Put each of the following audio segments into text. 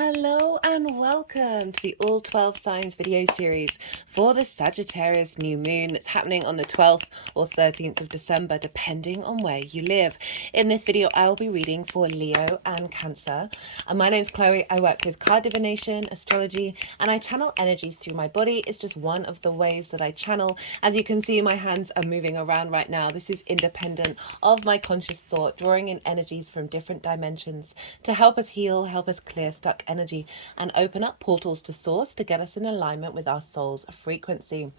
Hello and welcome to the All 12 Signs video series for the Sagittarius New Moon that's happening on the 12th or 13th of December, depending on where you live. In this video, I will be reading for Leo and Cancer. My name's Chloe. I work with card divination, astrology, and I channel energies through my body. It's just one of the ways that I channel. As you can see, my hands are moving around right now. This is independent of my conscious thought, drawing in energies from different dimensions to help us heal, help us clear stuck energy, and open up portals to source to get us in alignment with our soul's frequency.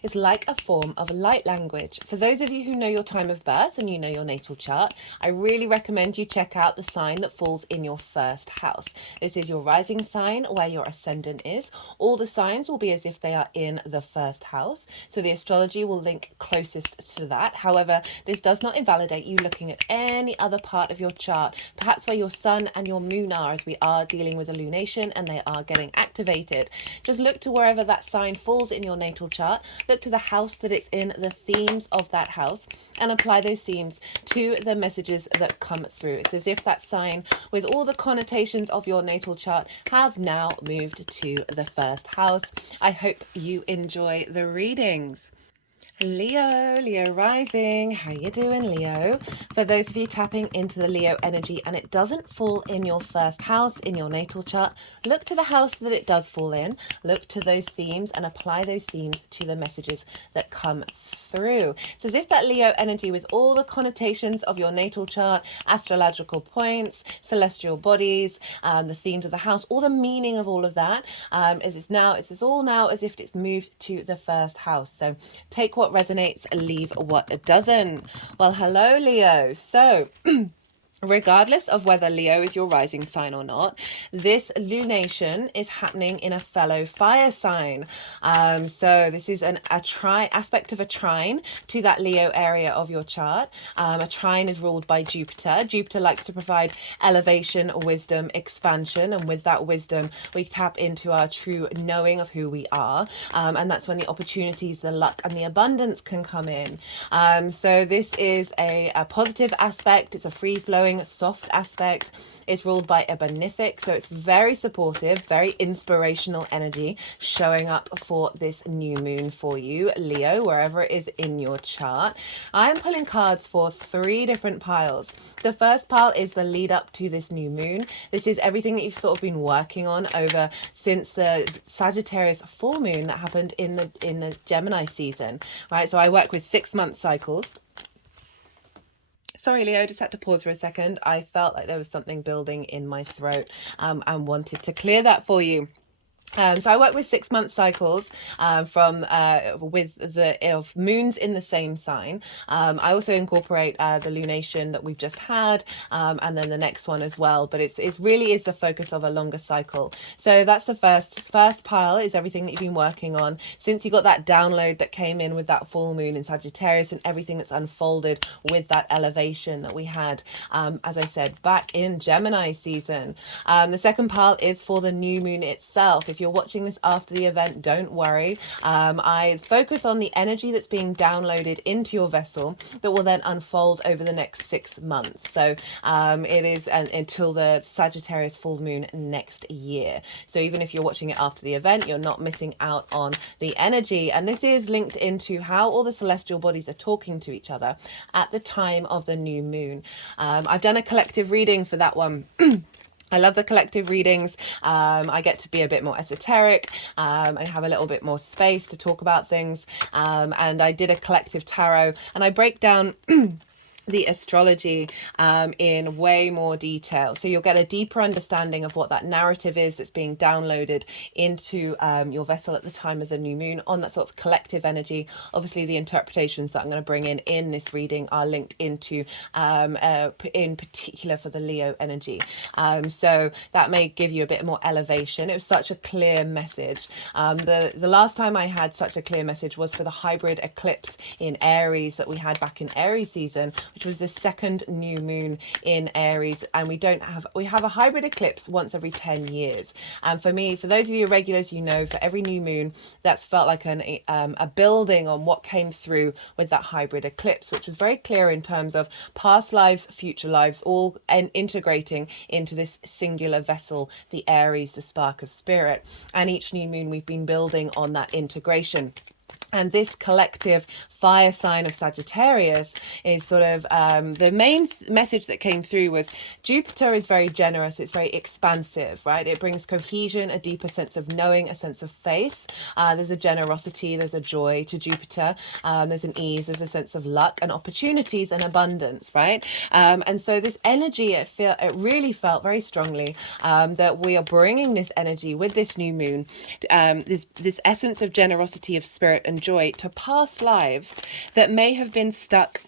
It's like a form of light language. For those of you who know your time of birth and you know your natal chart, I really recommend you check out the sign that falls in your first house. This is your rising sign where your ascendant is. All the signs will be as if they are in the first house. So the astrology will link closest to that. However, this does not invalidate you looking at any other part of your chart, perhaps where your sun and your moon are, as we are dealing with a lunation and they are getting activated. Just look to wherever that sign falls in your natal chart. Look to the house that it's in, the themes of that house, and apply those themes to the messages that come through. It's as if that sign, with all the connotations of your natal chart, have now moved to the first house. I hope you enjoy the readings. Leo rising, how you doing, Leo? For those of you tapping into the Leo energy and it doesn't fall in your first house in your natal chart, look to the house that it does fall in, look to those themes and apply those themes to the messages that come through. It's as if that Leo energy, with all the connotations of your natal chart, astrological points, celestial bodies, the themes of the house, all the meaning of all of that, it's all now as if it's moved to the first house. So take what resonates, leave what doesn't. Well, hello, Leo. So regardless of whether Leo is your rising sign or not, this lunation is happening in a fellow fire sign. So this is aspect of a trine to that Leo area of your chart. A trine is ruled by Jupiter. Jupiter likes to provide elevation, wisdom, expansion, and with that wisdom, we tap into our true knowing of who we are. And that's when the opportunities, the luck, and the abundance can come in. So this is a positive aspect. It's a free-flowing, soft aspect. It's ruled by a benefic, so it's very supportive, very inspirational energy showing up for this new moon for you, Leo, wherever it is in your chart. I am pulling cards for 3 different piles. The first pile is the lead up to this new moon. This is everything that you've sort of been working on over since the Sagittarius full moon that happened in the Gemini season, right? So I work with 6-month cycles. Sorry, Leo, just had to pause for a second. I felt like there was something building in my throat and wanted to clear that for you. So I work with 6-month cycles with of moons in the same sign. I also incorporate the lunation that we've just had, and then the next one as well. But it's really is the focus of a longer cycle. So that's the first pile is everything that you've been working on since you got that download that came in with that full moon in Sagittarius and everything that's unfolded with that elevation that we had, as I said, back in Gemini season. The second pile is for the new moon itself. If you're watching this after the event, don't worry. I focus on the energy that's being downloaded into your vessel that will then unfold over the next 6 months. So it is until the Sagittarius full moon next year. So even if you're watching it after the event, you're not missing out on the energy. And this is linked into how all the celestial bodies are talking to each other at the time of the new moon. I've done a collective reading for that one. I love the collective readings. I get to be a bit more esoteric. I have a little bit more space to talk about things. And I did a collective tarot and I break down the astrology in way more detail. So you'll get a deeper understanding of what that narrative is that's being downloaded into your vessel at the time of the new moon on that sort of collective energy. Obviously, the interpretations that I'm going to bring in this reading are linked into, in particular for the Leo energy. So that may give you a bit more elevation. It was such a clear message. The last time I had such a clear message was for the hybrid eclipse in Aries that we had back in Aries season, which was the second new moon in Aries. And we have a hybrid eclipse once every 10 years. And for me, for those of you regulars, you know, for every new moon, that's felt like a building on what came through with that hybrid eclipse, which was very clear in terms of past lives, future lives, all integrating into this singular vessel, the Aries, the spark of spirit. And each new moon, we've been building on that integration. And this collective fire sign of Sagittarius is sort of the main message that came through was Jupiter is very generous. It's very expansive, right? It brings cohesion, a deeper sense of knowing, a sense of faith. There's a generosity, there's a joy to Jupiter. There's an ease, there's a sense of luck and opportunities and abundance, right? And so this energy, it really felt very strongly that we are bringing this energy with this new moon, this essence of generosity of spirit and joy to past lives that may have been stuck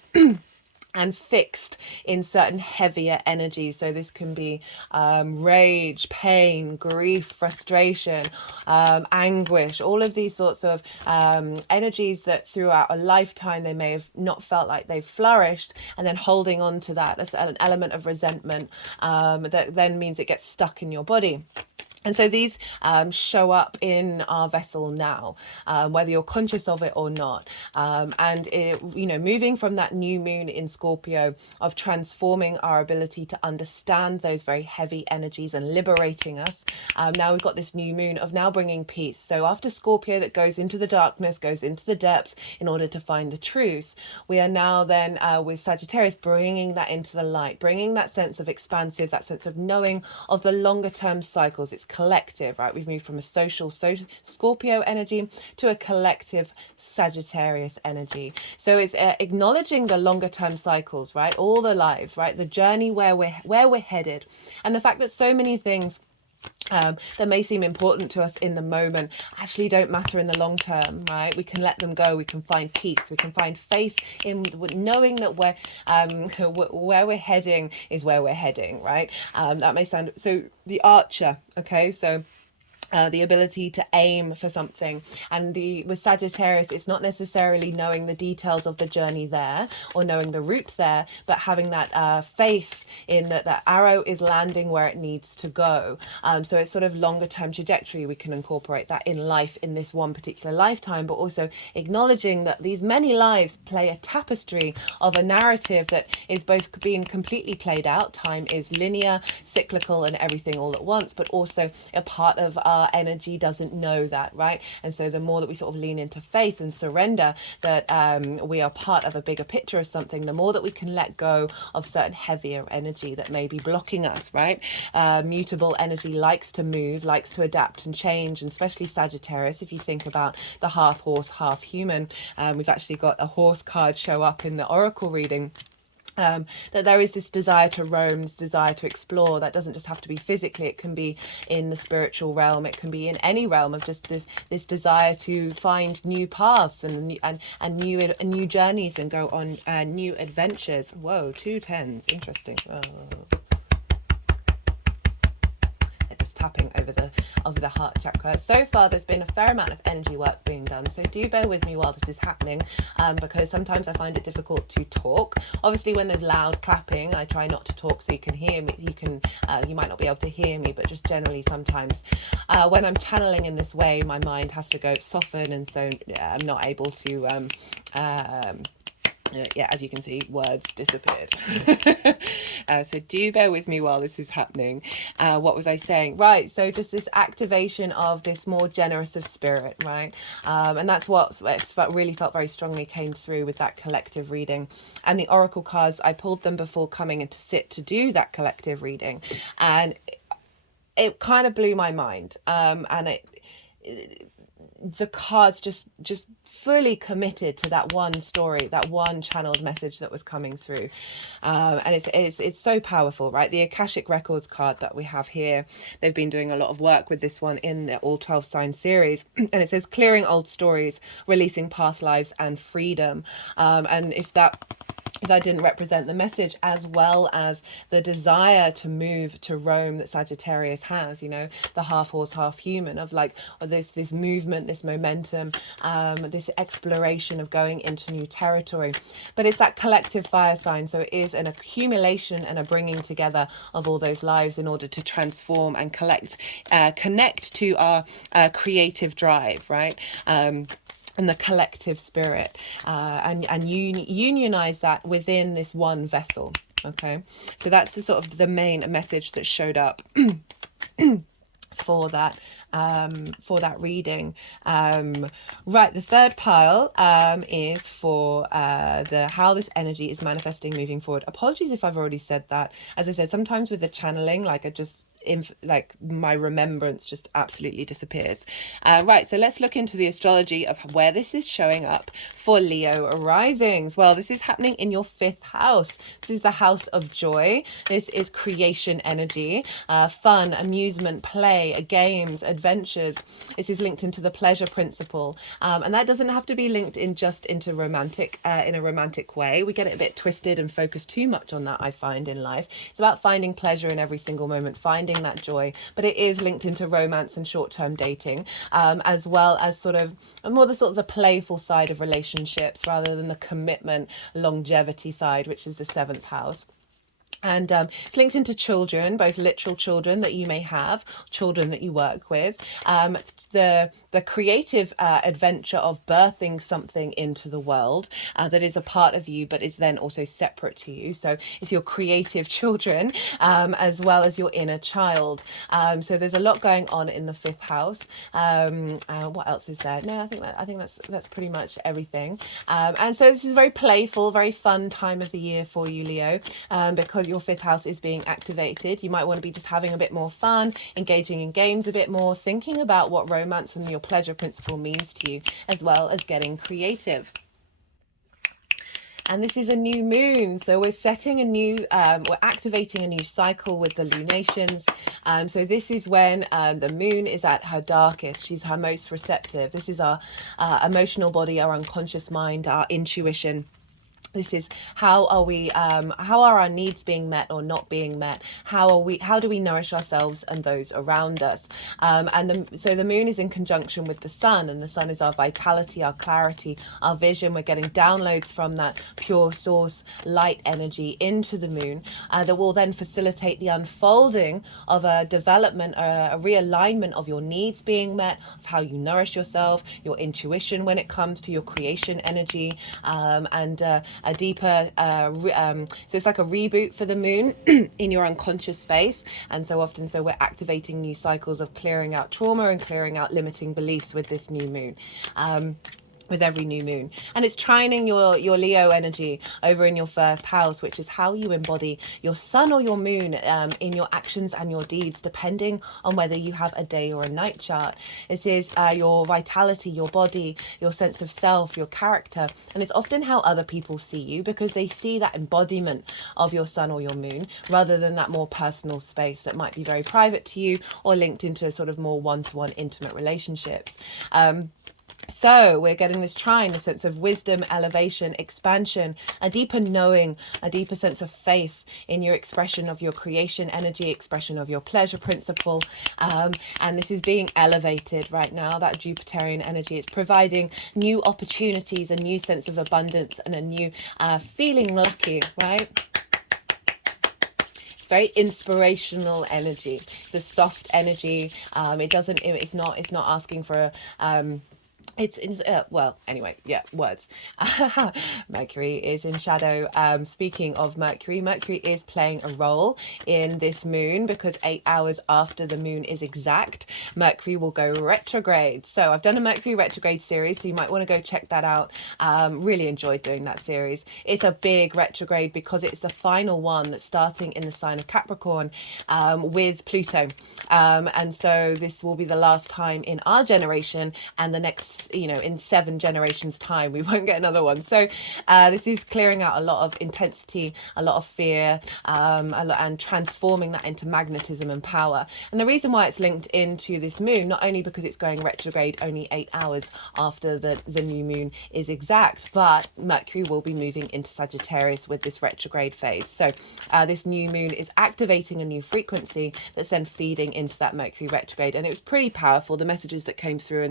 and fixed in certain heavier energies. So this can be rage, pain, grief, frustration, anguish, all of these sorts of energies that throughout a lifetime they may have not felt like they've flourished, and then holding on to that. That's an element of resentment that then means it gets stuck in your body. And so these show up in our vessel now, whether you're conscious of it or not. And, moving from that new moon in Scorpio of transforming our ability to understand those very heavy energies and liberating us. Now we've got this new moon of now bringing peace. So after Scorpio that goes into the darkness, goes into the depths in order to find the truth, we are now then with Sagittarius bringing that into the light, bringing that sense of expansive, that sense of knowing of the longer term cycles. It's collective, right? We've moved from a social Scorpio energy to a collective Sagittarius energy. So it's acknowledging the longer term cycles, right? All the lives, right? The journey where we're headed, and the fact that so many things that may seem important to us in the moment actually don't matter in the long term, right? We can let them go. We can find peace. We can find faith in knowing that where we're heading is where we're heading, right? That may sound so. The Archer, okay, so. The ability to aim for something, and with Sagittarius, it's not necessarily knowing the details of the journey there or knowing the route there, but having that faith in that arrow is landing where it needs to go. So it's sort of longer term trajectory. We can incorporate that in life in this one particular lifetime, but also acknowledging that these many lives play a tapestry of a narrative that is both being completely played out. Time is linear, cyclical, and everything all at once, but also a part of our energy doesn't know that, right? And so the more that we sort of lean into faith and surrender that we are part of a bigger picture of something, the more that we can let go of certain heavier energy that may be blocking us, right? Mutable energy likes to move, likes to adapt and change, and especially Sagittarius, if you think about the half horse, half human. We've actually got a horse card show up in the oracle reading. That there is this desire to roam, this desire to explore. That doesn't just have to be physically, it can be in the spiritual realm, it can be in any realm of just this desire to find new paths and new journeys and go on new adventures. Whoa, 2 10s, interesting. Oh. Tapping over the heart chakra. So far there's been a fair amount of energy work being done, so do bear with me while this is happening, because sometimes I find it difficult to talk. Obviously when there's loud clapping I try not to talk so you can hear me. You might not be able to hear me, but just generally sometimes when I'm channeling in this way my mind has to go soften, and so I'm not able to as you can see, words disappeared. So do bear with me while this is happening. What was I saying? Right, so just this activation of this more generous of spirit, right? And that's what really felt very strongly came through with that collective reading. And the oracle cards, I pulled them before coming in to sit to do that collective reading. And it kind of blew my mind. And the cards just fully committed to that one story, that one channeled message that was coming through, and it's so powerful, right? The Akashic Records card that we have here, they've been doing a lot of work with this one in the All 12 Signs series, and it says clearing old stories, releasing past lives, and freedom. And if that if I didn't represent the message, as well as the desire to move to Rome that Sagittarius has, you know, the half horse, half human, of like, or this movement, this momentum, this exploration of going into new territory. But it's that collective fire sign, so it is an accumulation and a bringing together of all those lives in order to transform and connect to our creative drive, right? And the collective spirit, and unionize that within this one vessel. Okay, so that's the sort of the main message that showed up for that reading. Right, the third pile is for the how this energy is manifesting moving forward. Apologies if I've already said that. As I said, sometimes with the channeling, like I just like my remembrance just absolutely disappears. Right, so let's look into the astrology of where this is showing up for Leo risings. Well, this is happening in your 5th house. This is the house of joy. This is creation energy, fun, amusement, play, games, adventures. This is linked into the pleasure principle, and that doesn't have to be linked in just into romantic in a romantic way. We get it a bit twisted and focus too much on that, I find, in life. It's about finding pleasure in every single moment, finding that joy, but it is linked into romance and short-term dating, as well as sort of more the sort of the playful side of relationships rather than the commitment, longevity side, which is the 7th house. And it's linked into children, both literal children that you may have, children that you work with, the creative adventure of birthing something into the world that is a part of you but is then also separate to you. So it's your creative children, as well as your inner child. So there's a lot going on in the 5th house. What else is there? No, I think that's pretty much everything. And so this is a very playful, very fun time of the year for you, Leo, because your 5th house is being activated. You might want to be just having a bit more fun, engaging in games a bit more, thinking about what romance and your pleasure principle means to you, as well as getting creative. And this is a new moon, so we're setting a new, we're activating a new cycle with the lunations. So this is when the moon is at her darkest. She's her most receptive. This is our emotional body, our unconscious mind, our intuition. This is how are our needs being met or not being met? How do we nourish ourselves and those around us? So the moon is in conjunction with the sun, and the sun is our vitality, our clarity, our vision. We're getting downloads from that pure source light energy into the moon that will then facilitate the unfolding of a development, a realignment of your needs being met, of how you nourish yourself, your intuition when it comes to your creation energy, and a deeper so it's like a reboot for the moon in your unconscious space. And so often we're activating new cycles of clearing out trauma and clearing out limiting beliefs with this new moon, with every new moon. And it's trining your Leo energy over in your 1st house, which is how you embody your sun or your moon in your actions and your deeds, depending on whether you have a day or a night chart. This is your vitality, your body, your sense of self, your character. And it's often how other people see you, because they see that embodiment of your sun or your moon rather than that more personal space that might be very private to you or linked into sort of more one-to-one intimate relationships. So we're getting this trine, a sense of wisdom, elevation, expansion, a deeper knowing, a deeper sense of faith in your expression of your creation energy, expression of your pleasure principle. And this is being elevated right now, that Jupiterian energy. It's providing new opportunities, a new sense of abundance, and a new feeling lucky, right? Very inspirational energy. It's a soft energy. It's not asking for well, anyway, yeah, words. Mercury is in shadow. Speaking of Mercury, Mercury is playing a role in this moon, because 8 hours after the moon is exact, Mercury will go retrograde. So I've done a Mercury retrograde series, so you might want to go check that out. Really enjoyed doing that series. It's a big retrograde because it's the final one that's starting in the sign of Capricorn, with Pluto. And so this will be the last time in our generation, and the next in 7 generations time we won't get another one. So this is clearing out a lot of intensity, a lot of fear, and transforming that into magnetism and power. And the reason why it's linked into this moon, not only because it's going retrograde only 8 hours after the new moon is exact, but Mercury will be moving into Sagittarius with this retrograde phase. So this new moon is activating a new frequency that's then feeding into that Mercury retrograde. And it was pretty powerful. The messages that came through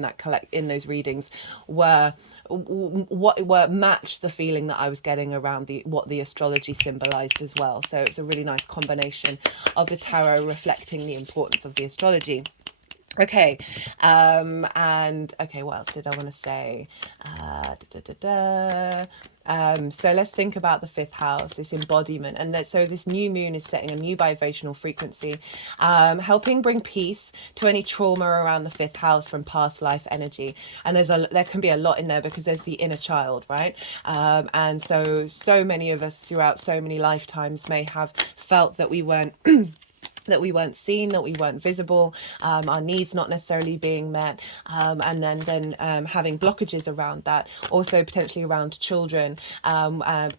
in those readings were matched the feeling that I was getting around what the astrology symbolized as well. So it was a really nice combination of the tarot reflecting the importance of the astrology. Okay, and okay, what else did I want to say? So let's think about the 5th house, this embodiment, and so this new moon is setting a new vibrational frequency, helping bring peace to any trauma around the 5th house from past life energy. And there can be a lot in there because there's the inner child, right? And so many of us throughout so many lifetimes may have felt that we weren't that we weren't seen, that we weren't visible, our needs not necessarily being met, and then having blockages around that, also potentially around children,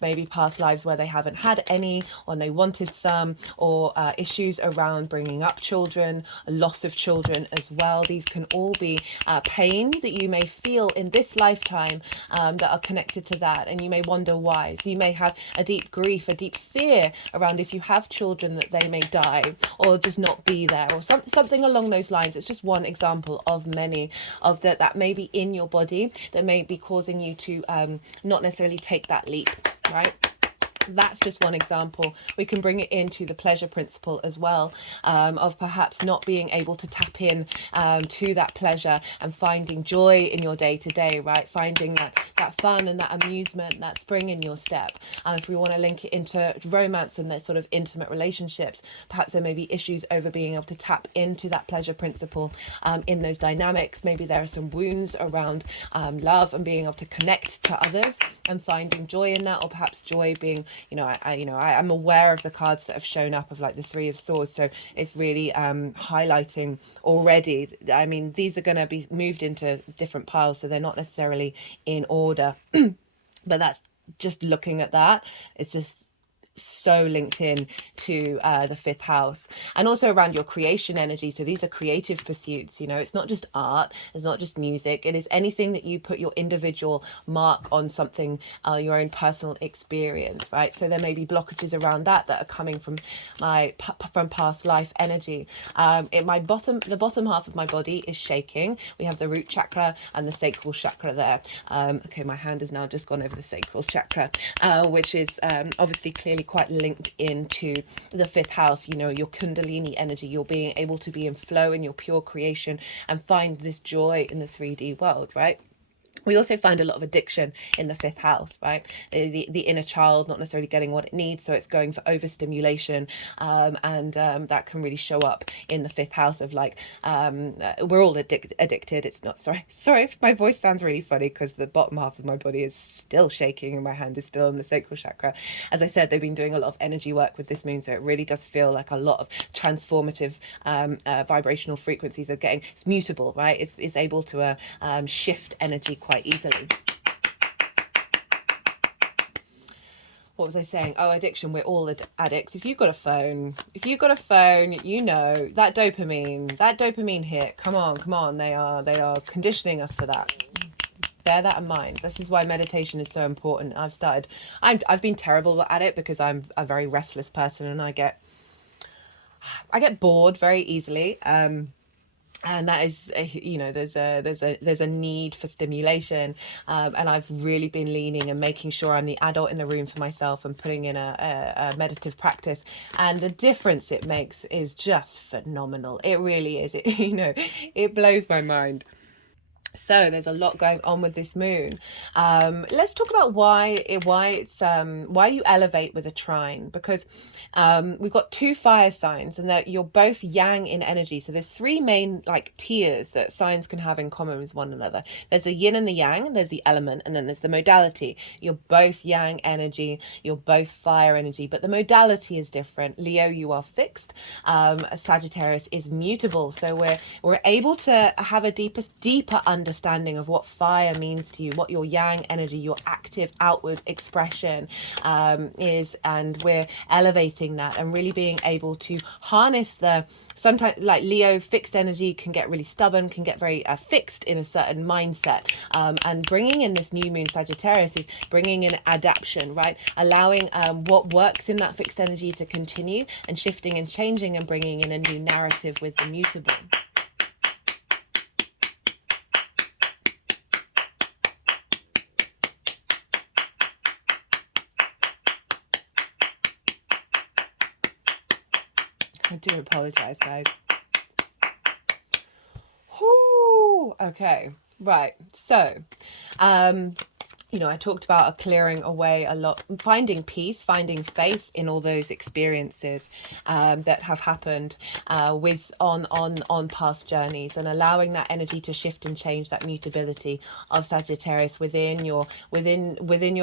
maybe past lives where they haven't had any or they wanted some, or issues around bringing up children, loss of children as well. These can all be pain that you may feel in this lifetime that are connected to that, and you may wonder why. So you may have a deep grief, a deep fear around if you have children that they may die or just not be there, or something along those lines. It's just one example of many of that may be in your body that may be causing you to not necessarily take that leap, right? That's just one example. We can bring it into the pleasure principle as well, of perhaps not being able to tap in to that pleasure and finding joy in your day to day, right? Finding that fun and that amusement, that spring in your step. If we want to link it into romance and their sort of intimate relationships, perhaps there may be issues over being able to tap into that pleasure principle in those dynamics. Maybe there are some wounds around love and being able to connect to others and finding joy in that, or perhaps joy being, I'm aware of the cards that have shown up of like the 3 of Swords, so it's really highlighting already. I mean, these are going to be moved into different piles, so they're not necessarily in order, but that's just looking at that. It's just so linked in to the 5th house, and also around your creation energy. So these are creative pursuits, it's not just art, it's not just music, it is anything that you put your individual mark on something, your own personal experience, right? So there may be blockages around that are coming from from past life energy. The bottom half of my body is shaking. We have the root chakra and the sacral chakra there. Okay, my hand has now just gone over the sacral chakra, which is obviously clearly quite linked into the 5th house, your kundalini energy, you're being able to be in flow in your pure creation and find this joy in the 3D world, right? We also find a lot of addiction in the 5th house, right? The inner child not necessarily getting what it needs, so it's going for overstimulation, and that can really show up in the 5th house of like, we're all addicted. It's not, sorry if my voice sounds really funny because the bottom half of my body is still shaking and my hand is still in the sacral chakra. As I said, they've been doing a lot of energy work with this moon, so it really does feel like a lot of transformative vibrational frequencies are getting, it's mutable, right? It's able to shift energy quite easily. What was I saying? Oh, addiction. We're all addicts. If you've got a phone, that dopamine hit. Come on. They are conditioning us for that. Bear that in mind. This is why meditation is so important. I've been terrible at it because I'm a very restless person, and I get bored very easily. And that is, there's a need for stimulation, and I've really been leaning and making sure I'm the adult in the room for myself and putting in a meditative practice, and the difference it makes is just phenomenal. It really is. It blows my mind. So there's a lot going on with this moon. Let's talk about why you elevate with a trine, because We've got two fire signs, and that you're both yang in energy. So there's three main like tiers that signs can have in common with one another. There's the yin and the yang, there's the element, and then there's the modality. You're both yang energy, you're both fire energy, but the modality is different. Leo, you are fixed. Sagittarius is mutable. So we're able to have a deeper understanding of what fire means to you, what your yang energy, your active outward expression is, and we're elevating that and really being able to harness the, sometimes like Leo, fixed energy can get really stubborn, can get very fixed in a certain mindset, and bringing in this new moon Sagittarius is bringing in adaptation, right? Allowing what works in that fixed energy to continue, and shifting and changing and bringing in a new narrative with the mutable. I do apologize, guys. Whew. Okay, right. So, you know, I talked about a clearing away a lot, finding peace, finding faith in all those experiences that have happened on past journeys, and allowing that energy to shift and change, that mutability of Sagittarius within your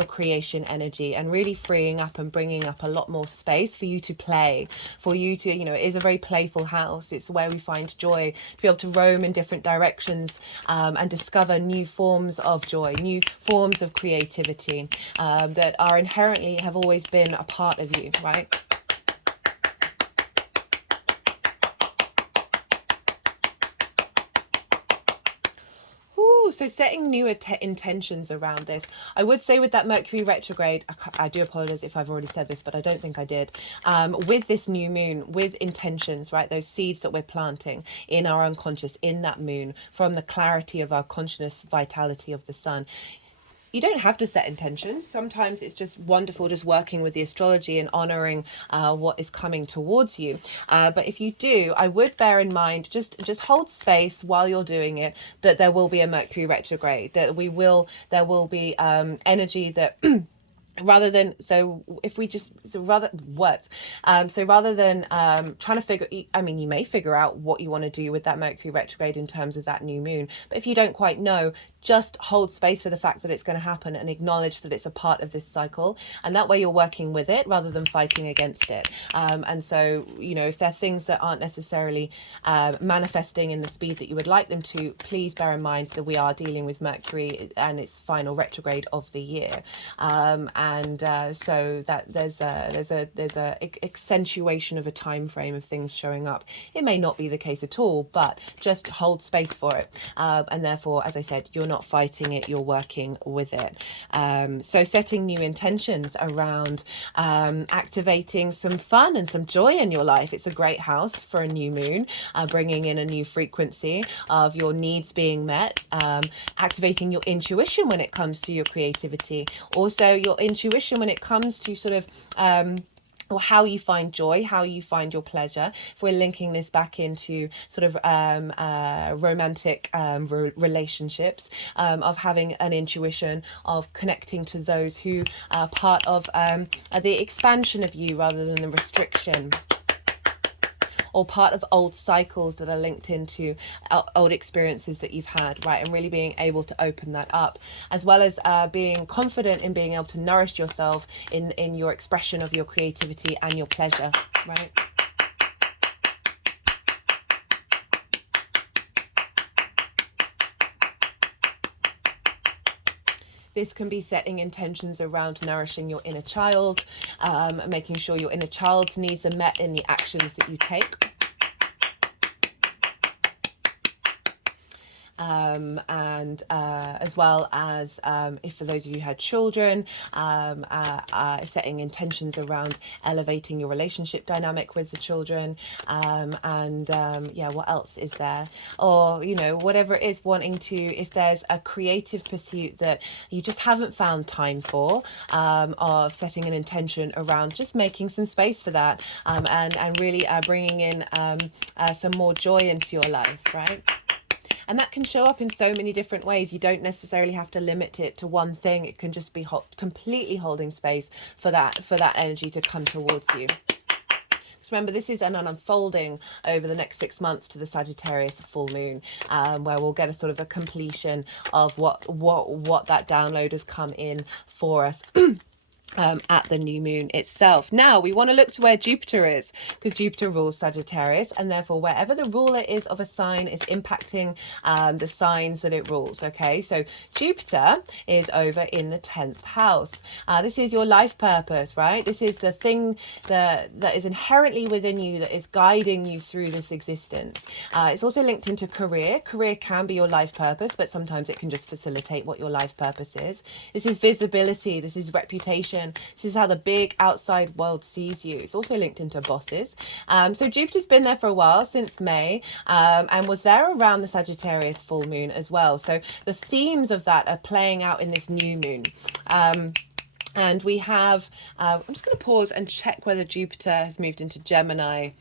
creation energy, and really freeing up and bringing up a lot more space for you to play, for you to, you know, it is a very playful house. It's where we find joy, to be able to roam in different directions and discover new forms of joy, new forms of creativity that are inherently have always been a part of you, right? So setting new intentions around this. I would say with that Mercury retrograde, I do apologize if I've already said this, but I don't think I did. With this new moon, with intentions, right? Those seeds that we're planting in our unconscious, in that moon, from the clarity of our consciousness, vitality of the sun. You don't have to set intentions. Sometimes it's just wonderful just working with the astrology and honoring what is coming towards you. But if you do, I would bear in mind, just hold space while you're doing it, that there will be a Mercury retrograde, that there will be energy that rather than, so if we just, so rather words, so rather than trying to figure, I mean, you may figure out what you want to do with that Mercury retrograde in terms of that new moon, but if you don't quite know, just hold space for the fact that it's going to happen and acknowledge that it's a part of this cycle, and that way you're working with it rather than fighting against it. And so, you know, if there are things that aren't necessarily manifesting in the speed that you would like them to, please bear in mind that we are dealing with Mercury and its final retrograde of the year. So that there's a accentuation of a time frame of things showing up. It may not be the case at all, but just hold space for it, and therefore, as I said, you're not fighting it, you're working with it. So setting new intentions around activating some fun and some joy in your life. It's a great house for a new moon, bringing in a new frequency of your needs being met, activating your intuition when it comes to your creativity, also your intuition when it comes to sort of or how you find joy, how you find your pleasure. If we're linking this back into sort of romantic relationships, of having an intuition, of connecting to those who are part of the expansion of you rather than the restriction, or part of old cycles that are linked into old experiences that you've had, right? And really being able to open that up, as well as being confident in being able to nourish yourself in your expression of your creativity and your pleasure, right? This can be setting intentions around nourishing your inner child, making sure your inner child's needs are met in the actions that you take. And as well as if for those of you who had children, setting intentions around elevating your relationship dynamic with the children, yeah, what else is there? Or, you know, whatever it is, wanting to, if there's a creative pursuit that you just haven't found time for, of setting an intention around just making some space for that, and really bringing in some more joy into your life, right? And that can show up in so many different ways. You don't necessarily have to limit it to one thing. It can just be completely holding space for that energy to come towards you. Because remember, this is an unfolding over the next 6 months to the Sagittarius full moon, where we'll get a sort of a completion of what that download has come in for us. At the new moon itself. Now we want to look to where Jupiter is, because Jupiter rules Sagittarius, and therefore wherever the ruler is of a sign is impacting the signs that it rules. Okay, so Jupiter is over in the 10th house. This is your life purpose, right? This is the thing that is inherently within you, that is guiding you through this existence. It's also linked into career. Career can be your life purpose, but sometimes it can just facilitate what your life purpose is. This is visibility. This is reputation. This is how the big outside world sees you. It's also linked into bosses. So Jupiter's been there for a while, since May, and was there around the Sagittarius full moon as well. So the themes of that are playing out in this new moon. And we have, I'm just going to pause and check whether Jupiter has moved into Gemini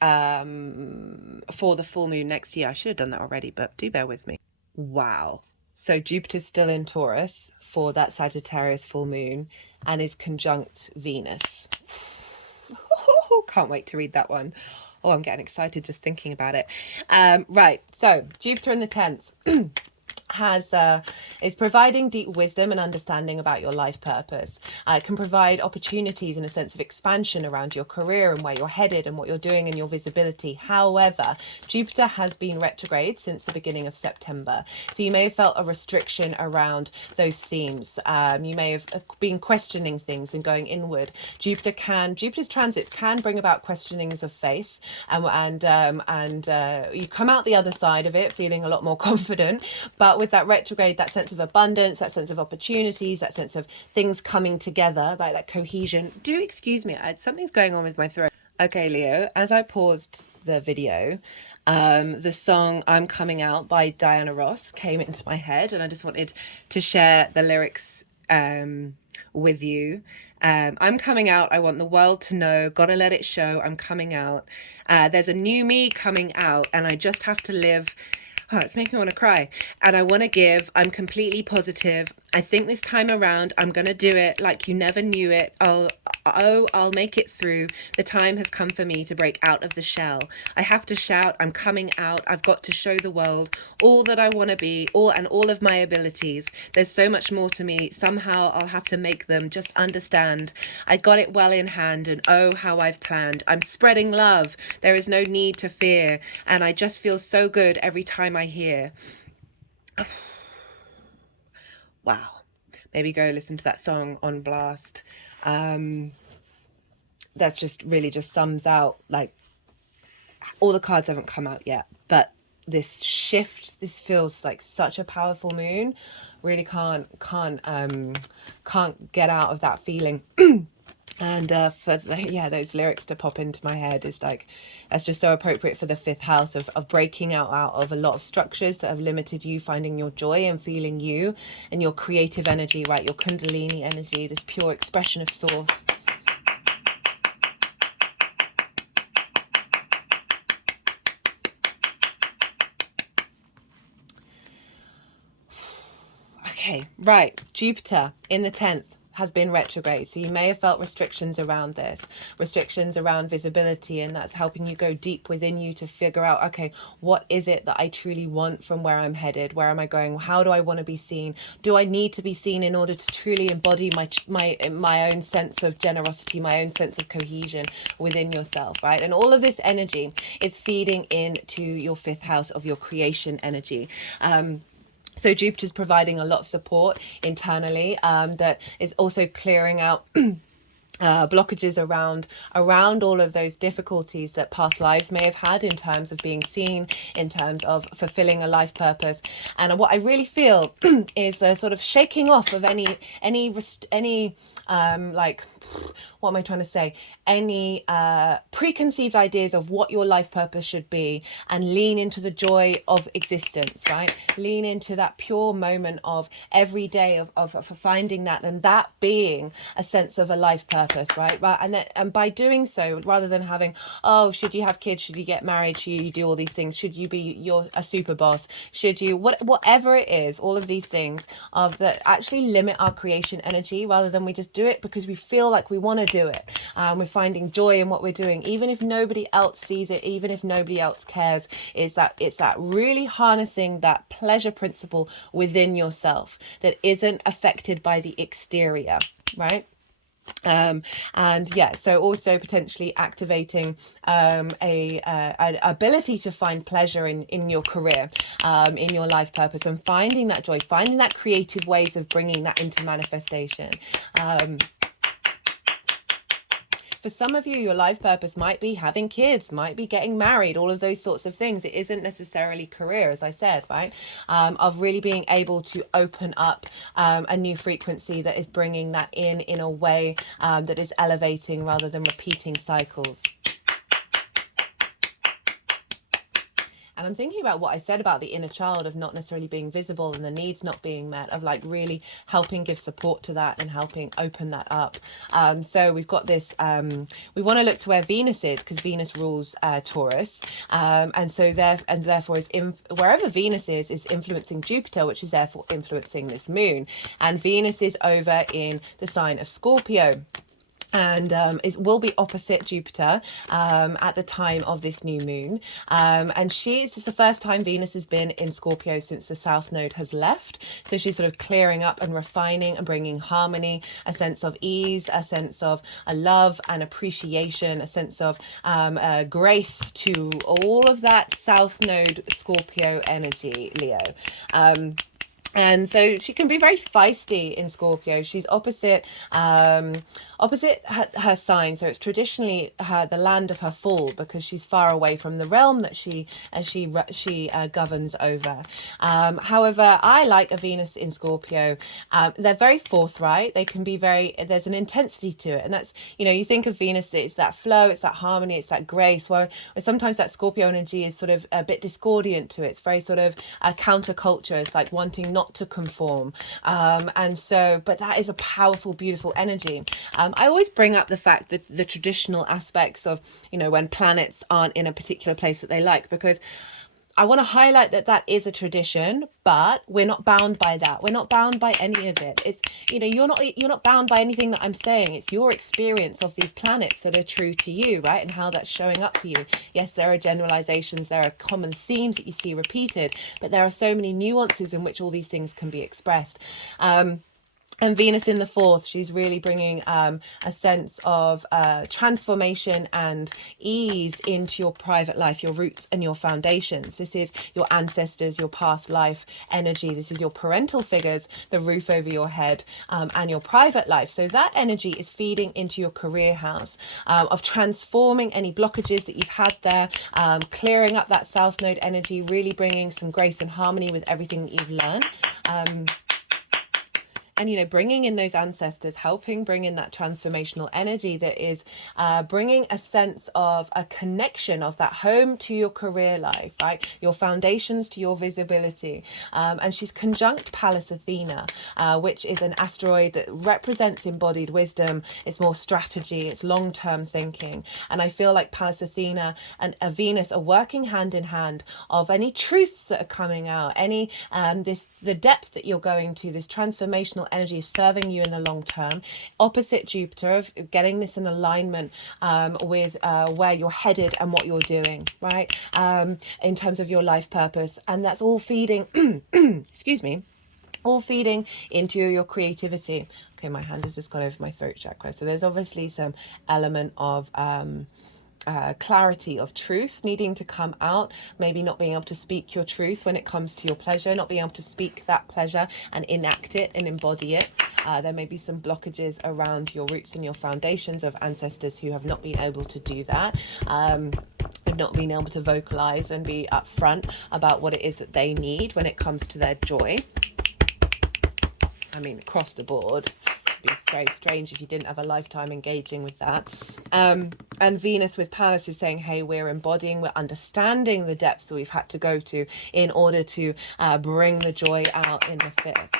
for the full moon next year. I should have done that already, but do bear with me. Wow. So Jupiter's still in Taurus for that Sagittarius full moon and is conjunct Venus. Can't wait to read that one. Oh, I'm getting excited just thinking about it. Right, so Jupiter in the 10th. Is providing deep wisdom and understanding about your life purpose. It can provide opportunities and a sense of expansion around your career and where you're headed and what you're doing and your visibility. However, Jupiter has been retrograde since the beginning of September. So you may have felt a restriction around those themes. You may have been questioning things and going inward. Jupiter's transits can bring about questionings of faith, and you come out the other side of it feeling a lot more confident. But with that retrograde, that sense of abundance, that sense of opportunities, that sense of things coming together, like that cohesion. Do excuse me, something's going on with my throat. Okay, Leo, as I paused the video, the song I'm Coming Out by Diana Ross came into my head, and I just wanted to share the lyrics with you. I'm coming out, I want the world to know, gotta let it show, I'm coming out. There's a new me coming out, and I just have to live. Oh, it's making me want to cry. And I want to give. I'm completely positive. I think this time around, I'm going to do it like you never knew it. I'll make it through. The time has come for me to break out of the shell. I have to shout, I'm coming out. I've got to show the world all that I want to be, all of my abilities. There's so much more to me. Somehow I'll have to make them just understand. I got it well in hand, and oh, how I've planned. I'm spreading love. There is no need to fear. And I just feel so good every time I hear. Wow. Maybe go listen to that song on blast. That just really just sums out, like, all the cards haven't come out yet, but this shift, this feels like such a powerful moon. Really can't get out of that feeling. And for those lyrics to pop into my head is like, that's just so appropriate for the 5th house of breaking out of a lot of structures that have limited you, finding your joy and feeling you and your creative energy, right? Your Kundalini energy, this pure expression of source. Okay, right. Jupiter in the 10th has been retrograde, so you may have felt restrictions around this, restrictions around visibility, and that's helping you go deep within you to figure out, okay, what is it that I truly want from where I'm headed? Where am I going? How do I want to be seen? Do I need to be seen in order to truly embody my own sense of generosity, my own sense of cohesion within yourself, right? And all of this energy is feeding into your 5th house of your creation energy. So Jupiter's providing a lot of support internally, that is also clearing out blockages around all of those difficulties that past lives may have had in terms of being seen, in terms of fulfilling a life purpose. And what I really feel is a sort of shaking off of any what am I trying to say? Any preconceived ideas of what your life purpose should be, and lean into the joy of existence, right? Lean into that pure moment of every day of finding that, and that being a sense of a life purpose. purpose, right? And by doing so, rather than having, oh, should you have kids, should you get married, should you do all these things, should you be a super boss, should you whatever it is, all of these things of that actually limit our creation energy, rather than we just do it because we feel like we want to do it. We're finding joy in what we're doing, even if nobody else sees it, even if nobody else cares. It's that really harnessing that pleasure principle within yourself that isn't affected by the exterior, right? And yeah, so also potentially activating a ability to find pleasure in your career, in your life purpose, and finding that joy, finding that creative ways of bringing that into manifestation. For some of you, your life purpose might be having kids, might be getting married, all of those sorts of things. It isn't necessarily career, as I said, right? Of really being able to open up a new frequency that is bringing that in a way that is elevating rather than repeating cycles. And I'm thinking about what I said about the inner child of not necessarily being visible and the needs not being met, of like really helping give support to that and helping open that up. So we've got this, we want to look to where Venus is, because Venus rules Taurus. And so therefore is wherever Venus is influencing Jupiter, which is therefore influencing this moon. And Venus is over in the sign of Scorpio. And it will be opposite Jupiter at the time of this new moon. And this is the first time Venus has been in Scorpio since the South Node has left. So she's sort of clearing up and refining and bringing harmony, a sense of ease, a sense of a love and appreciation, a sense of grace to all of that South Node Scorpio energy, Leo. And so she can be very feisty in Scorpio. She's opposite her sign. So it's traditionally the land of her fall, because she's far away from the realm that she governs over. However, I like a Venus in Scorpio. They're very forthright. They can be there's an intensity to it. And that's, you think of Venus, it's that flow, it's that harmony, it's that grace, where sometimes that Scorpio energy is sort of a bit discordant to it. It's very sort of counterculture. It's like wanting not to conform, but that is a powerful, beautiful energy. I always bring up the fact that the traditional aspects of when planets aren't in a particular place that they like, because I want to highlight that is a tradition, but we're not bound by that. We're not bound by any of it. It's, you're not bound by anything that I'm saying. It's your experience of these planets that are true to you, right? And how that's showing up for you. Yes, there are generalizations, there are common themes that you see repeated, but there are so many nuances in which all these things can be expressed. And Venus in the fourth, she's really bringing a sense of transformation and ease into your private life, your roots and your foundations. This is your ancestors, your past life energy. This is your parental figures, the roof over your head, and your private life. So that energy is feeding into your career house, of transforming any blockages that you've had there, clearing up that South Node energy, really bringing some grace and harmony with everything that you've learned. And, bringing in those ancestors, helping bring in that transformational energy that is bringing a sense of a connection of that home to your career life, right? Your foundations to your visibility. And she's conjunct Pallas Athena, which is an asteroid that represents embodied wisdom. It's more strategy, it's long-term thinking. And I feel like Pallas Athena and Venus are working hand in hand of any truths that are coming out, any the depth that you're going to, this transformational energy is serving you in the long term, opposite Jupiter, of getting this in alignment with where you're headed and what you're doing, right? In terms of your life purpose. And that's all feeding, excuse me, all feeding into your creativity. Okay, my hand has just gone over my throat chakra. So there's obviously some element of clarity of truth needing to come out, maybe not being able to speak your truth when it comes to your pleasure, not being able to speak that pleasure and enact it and embody it. There may be some blockages around your roots and your foundations of ancestors who have not been able to do that, have not been able to vocalize and be upfront about what it is that they need when it comes to their joy. I mean, across the board. Be very strange if you didn't have a lifetime engaging with that. And Venus with Pallas is saying, hey, we're understanding the depths that we've had to go to in order to bring the joy out in the fifth.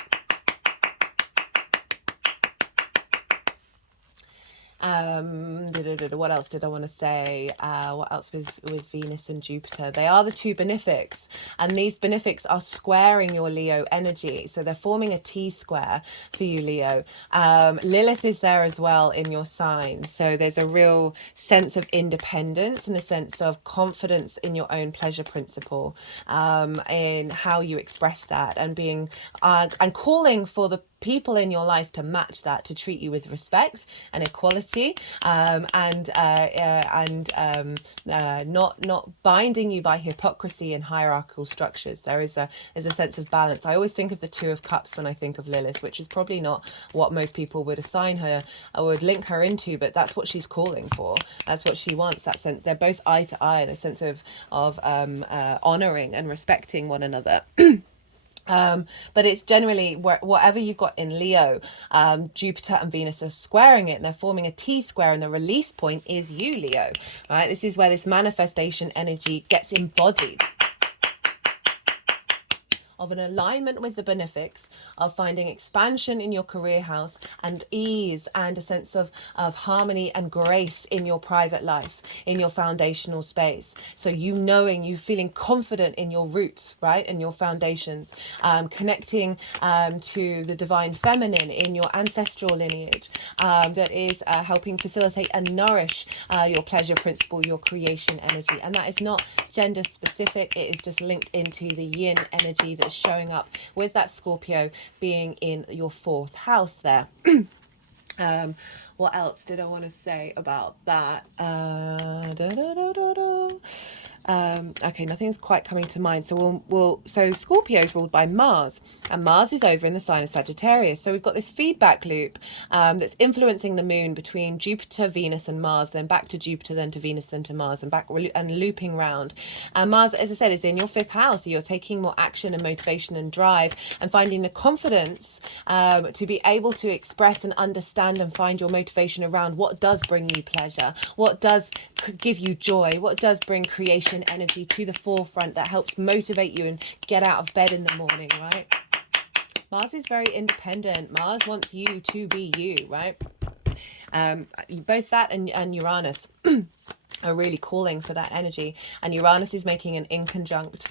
What else did I want to say? What else with Venus and Jupiter? They are the two benefics, and these benefics are squaring your Leo energy, so they're forming a T square for you, Leo. Lilith is there as well in your sign, so there's a real sense of independence and a sense of confidence in your own pleasure principle, in how you express that, and being and calling for the people in your life to match that, to treat you with respect and equality, and not binding you by hypocrisy and hierarchical structures. There's a sense of balance. I always think of the Two of Cups when I think of Lilith, which is probably not what most people would assign her or would link her into, but that's what she's calling for. That's what she wants. That sense, they're both eye to eye, and a sense of honoring and respecting one another. But it's generally whatever you've got in Leo, Jupiter and Venus are squaring it, and they're forming a T square, and the release point is you, Leo, right? This is where this manifestation energy gets embodied, of an alignment with the benefics, of finding expansion in your career house, and ease and a sense of harmony and grace in your private life, in your foundational space. So you feeling confident in your roots, right, and your foundations, connecting to the divine feminine in your ancestral lineage, that is helping facilitate and nourish your pleasure principle, your creation energy. And that is not gender specific, it is just linked into the yin energy that's showing up with that Scorpio being in your 4th house there. What else did I want to say about that? Okay, nothing's quite coming to mind. So so Scorpio is ruled by Mars, and Mars is over in the sign of Sagittarius. So we've got this feedback loop that's influencing the moon between Jupiter, Venus, and Mars, then back to Jupiter, then to Venus, then to Mars, and back and looping round. And Mars, as I said, is in your 5th house. So you're taking more action and motivation and drive, and finding the confidence to be able to express and understand and find your motivation around what does bring you pleasure, what does give you joy, what does bring creation energy to the forefront that helps motivate you and get out of bed in the morning, right? Mars is very independent. Mars wants you to be you, right? Both that and Uranus are really calling for that energy, and Uranus is making an inconjunct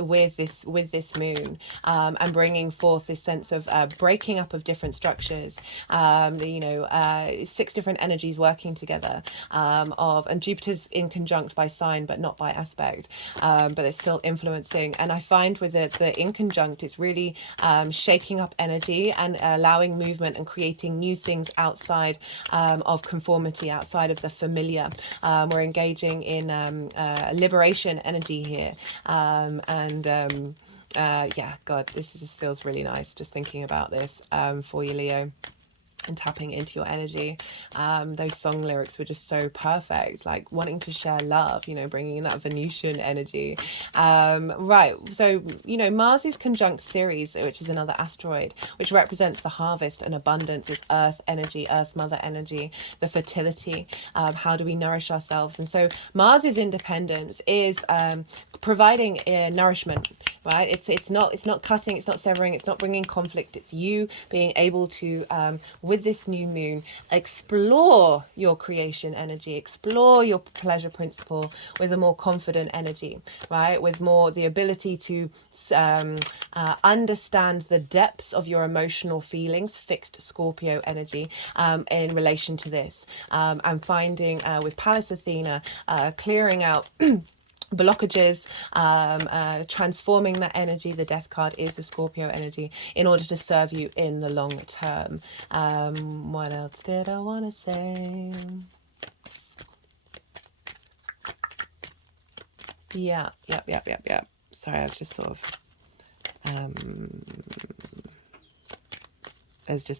with this moon, and bringing forth this sense of breaking up of different structures, 6 different energies working together, and Jupiter's in conjunct by sign but not by aspect, but it's still influencing. And I find with the inconjunct, it's really shaking up energy and allowing movement and creating new things outside of conformity, outside of the familiar. We're engaging in liberation energy here, yeah, God, this just feels really nice just thinking about this for you, Leo, and tapping into your energy. Those song lyrics were just so perfect, like wanting to share love, bringing in that Venusian energy. Right, so Mars is conjunct Ceres, which is another asteroid, which represents the harvest and abundance. It's earth energy, earth mother energy, the fertility. How do we nourish ourselves? And so Mars's independence is providing nourishment, right? It's not cutting, it's not severing, it's not bringing conflict. It's you being able to with this new moon, explore your creation energy, explore your pleasure principle with a more confident energy, right? With more the ability to understand the depths of your emotional feelings, fixed Scorpio energy, in relation to this. I'm finding with Pallas Athena, clearing out blockages, transforming that energy. The Death card is the Scorpio energy in order to serve you in the long term. What else did I want to say? Yep. Sorry, I was just sort of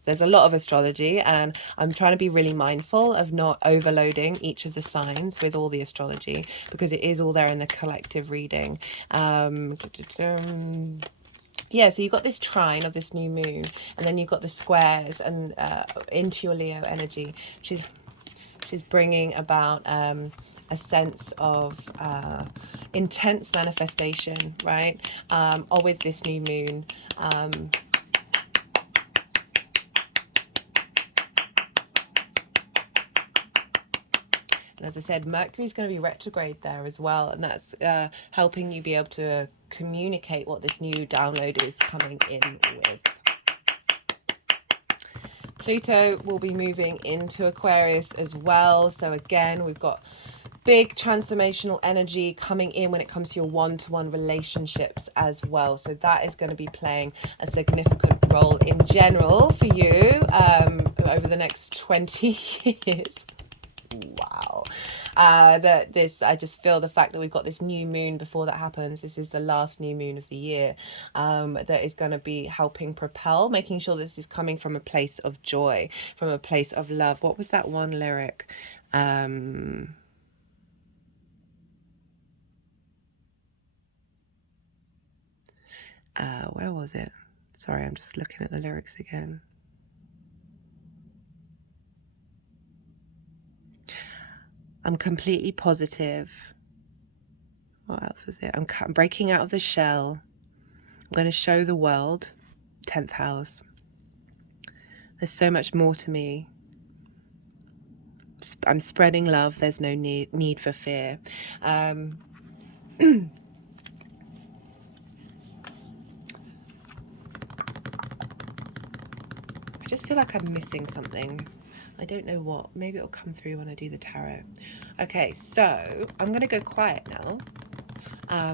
there's a lot of astrology, and I'm trying to be really mindful of not overloading each of the signs with all the astrology, because it is all there in the collective reading. Yeah, so you've got this trine of this new moon, and then you've got the squares and into your Leo energy. She's bringing about a sense of intense manifestation, right? Or with this new moon. And as I said, Mercury's going to be retrograde there as well, and that's helping you be able to communicate what this new download is coming in with. Pluto will be moving into Aquarius as well. So again, we've got big transformational energy coming in when it comes to your one-to-one relationships as well. So that is going to be playing a significant role in general for you over the next 20 years. Wow. I just feel the fact that we've got this new moon before that happens. This is the last new moon of the year, that is going to be helping propel, making sure this is coming from a place of joy, from a place of love. What was that one lyric? Where was it? Sorry, I'm just looking at the lyrics again. I'm completely positive. What else was it? I'm breaking out of the shell. I'm going to show the world. 10th house. There's so much more to me. I'm spreading love. There's no need for fear. I just feel like I'm missing something. I don't know what. Maybe it'll come through when I do the tarot. Okay, so I'm going to go quiet now,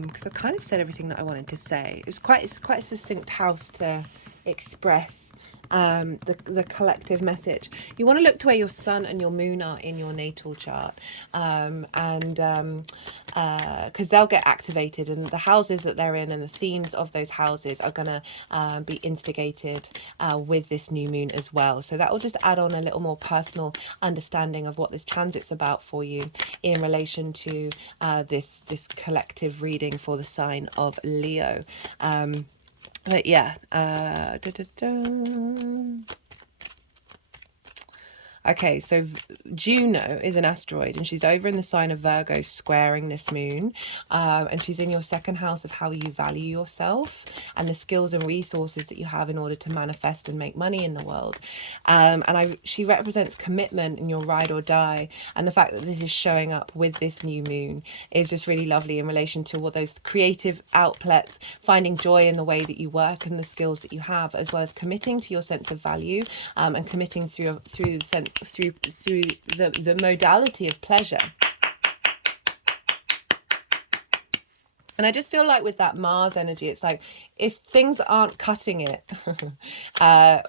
because I've kind of said everything that I wanted to say. It's quite a succinct house to express the collective message. You want to look to where your sun and your moon are in your natal chart, because they'll get activated, and the houses that they're in and the themes of those houses are going to be instigated with this new moon as well. So that will just add on a little more personal understanding of what this transit's about for you in relation to this collective reading for the sign of Leo. But yeah, okay, so Juno is an asteroid, and she's over in the sign of Virgo, squaring this moon, and she's in your second house of how you value yourself and the skills and resources that you have in order to manifest and make money in the world. She represents commitment in your ride or die, and the fact that this is showing up with this new moon is just really lovely in relation to what those creative outlets, finding joy in the way that you work and the skills that you have, as well as committing to your sense of value, and committing through the modality of pleasure. And I just feel like with that Mars energy, it's like if things aren't cutting it,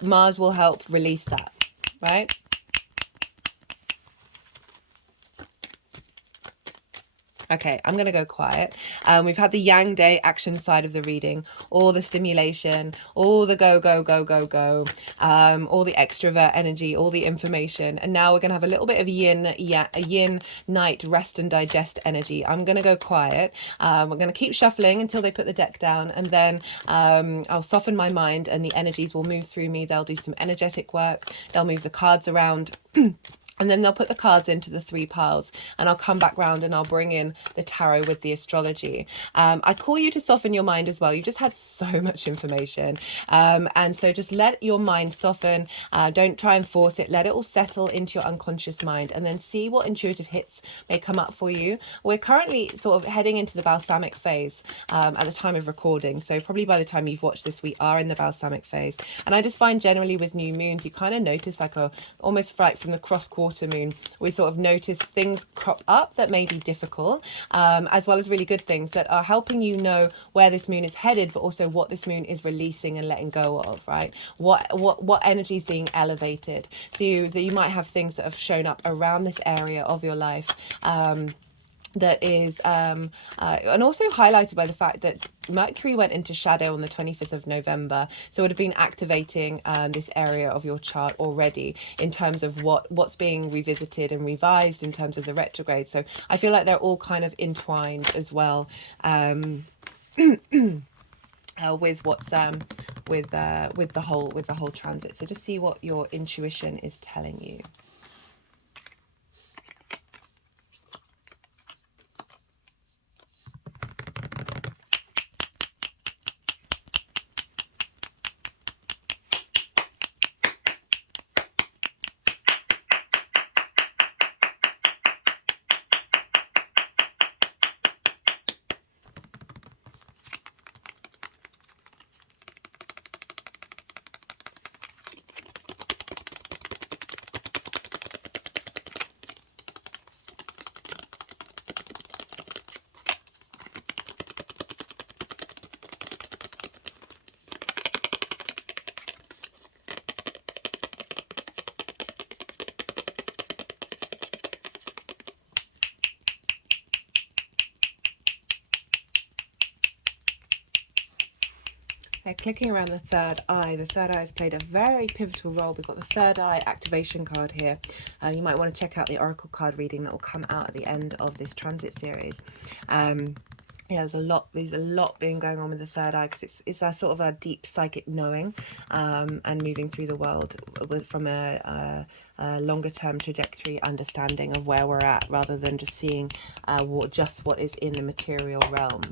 Mars will help release that, right? Okay, I'm going to go quiet. We've had the Yang Day action side of the reading, all the stimulation, all the go, all the extrovert energy, all the information. And now we're going to have a little bit of yin night rest and digest energy. I'm going to go quiet. We're going to keep shuffling until they put the deck down, and then I'll soften my mind and the energies will move through me. They'll do some energetic work. They'll move the cards around. And then they'll put the cards into the 3 piles, and I'll come back round and I'll bring in the tarot with the astrology. I call you to soften your mind as well. You've just had so much information. And so just let your mind soften. Don't try and force it. Let it all settle into your unconscious mind, and then see what intuitive hits may come up for you. We're currently sort of heading into the balsamic phase at the time of recording. So probably by the time you've watched this, we are in the balsamic phase. And I just find generally with new moons, you kind of notice like almost like from the cross quarter moon, we sort of notice things crop up that may be difficult, as well as really good things that are helping you know where this moon is headed, but also what this moon is releasing and letting go of, right? What energy is being elevated. So you might have things that have shown up around this area of your life, that is and also highlighted by the fact that Mercury went into shadow on the 25th of November, so it would have been activating this area of your chart already in terms of what's being revisited and revised in terms of the retrograde. So I feel like they're all kind of entwined as well, with what's with the whole transit. So just see what your intuition is telling you. Clicking around the third eye. The third eye has played a very pivotal role. We've got the third eye activation card here. You might want to check out the oracle card reading that will come out at the end of this transit series. Yeah, there's a lot being going on with the third eye, because it's a sort of a deep psychic knowing, and moving through the world from a longer term trajectory understanding of where we're at, rather than just seeing what is in the material realm.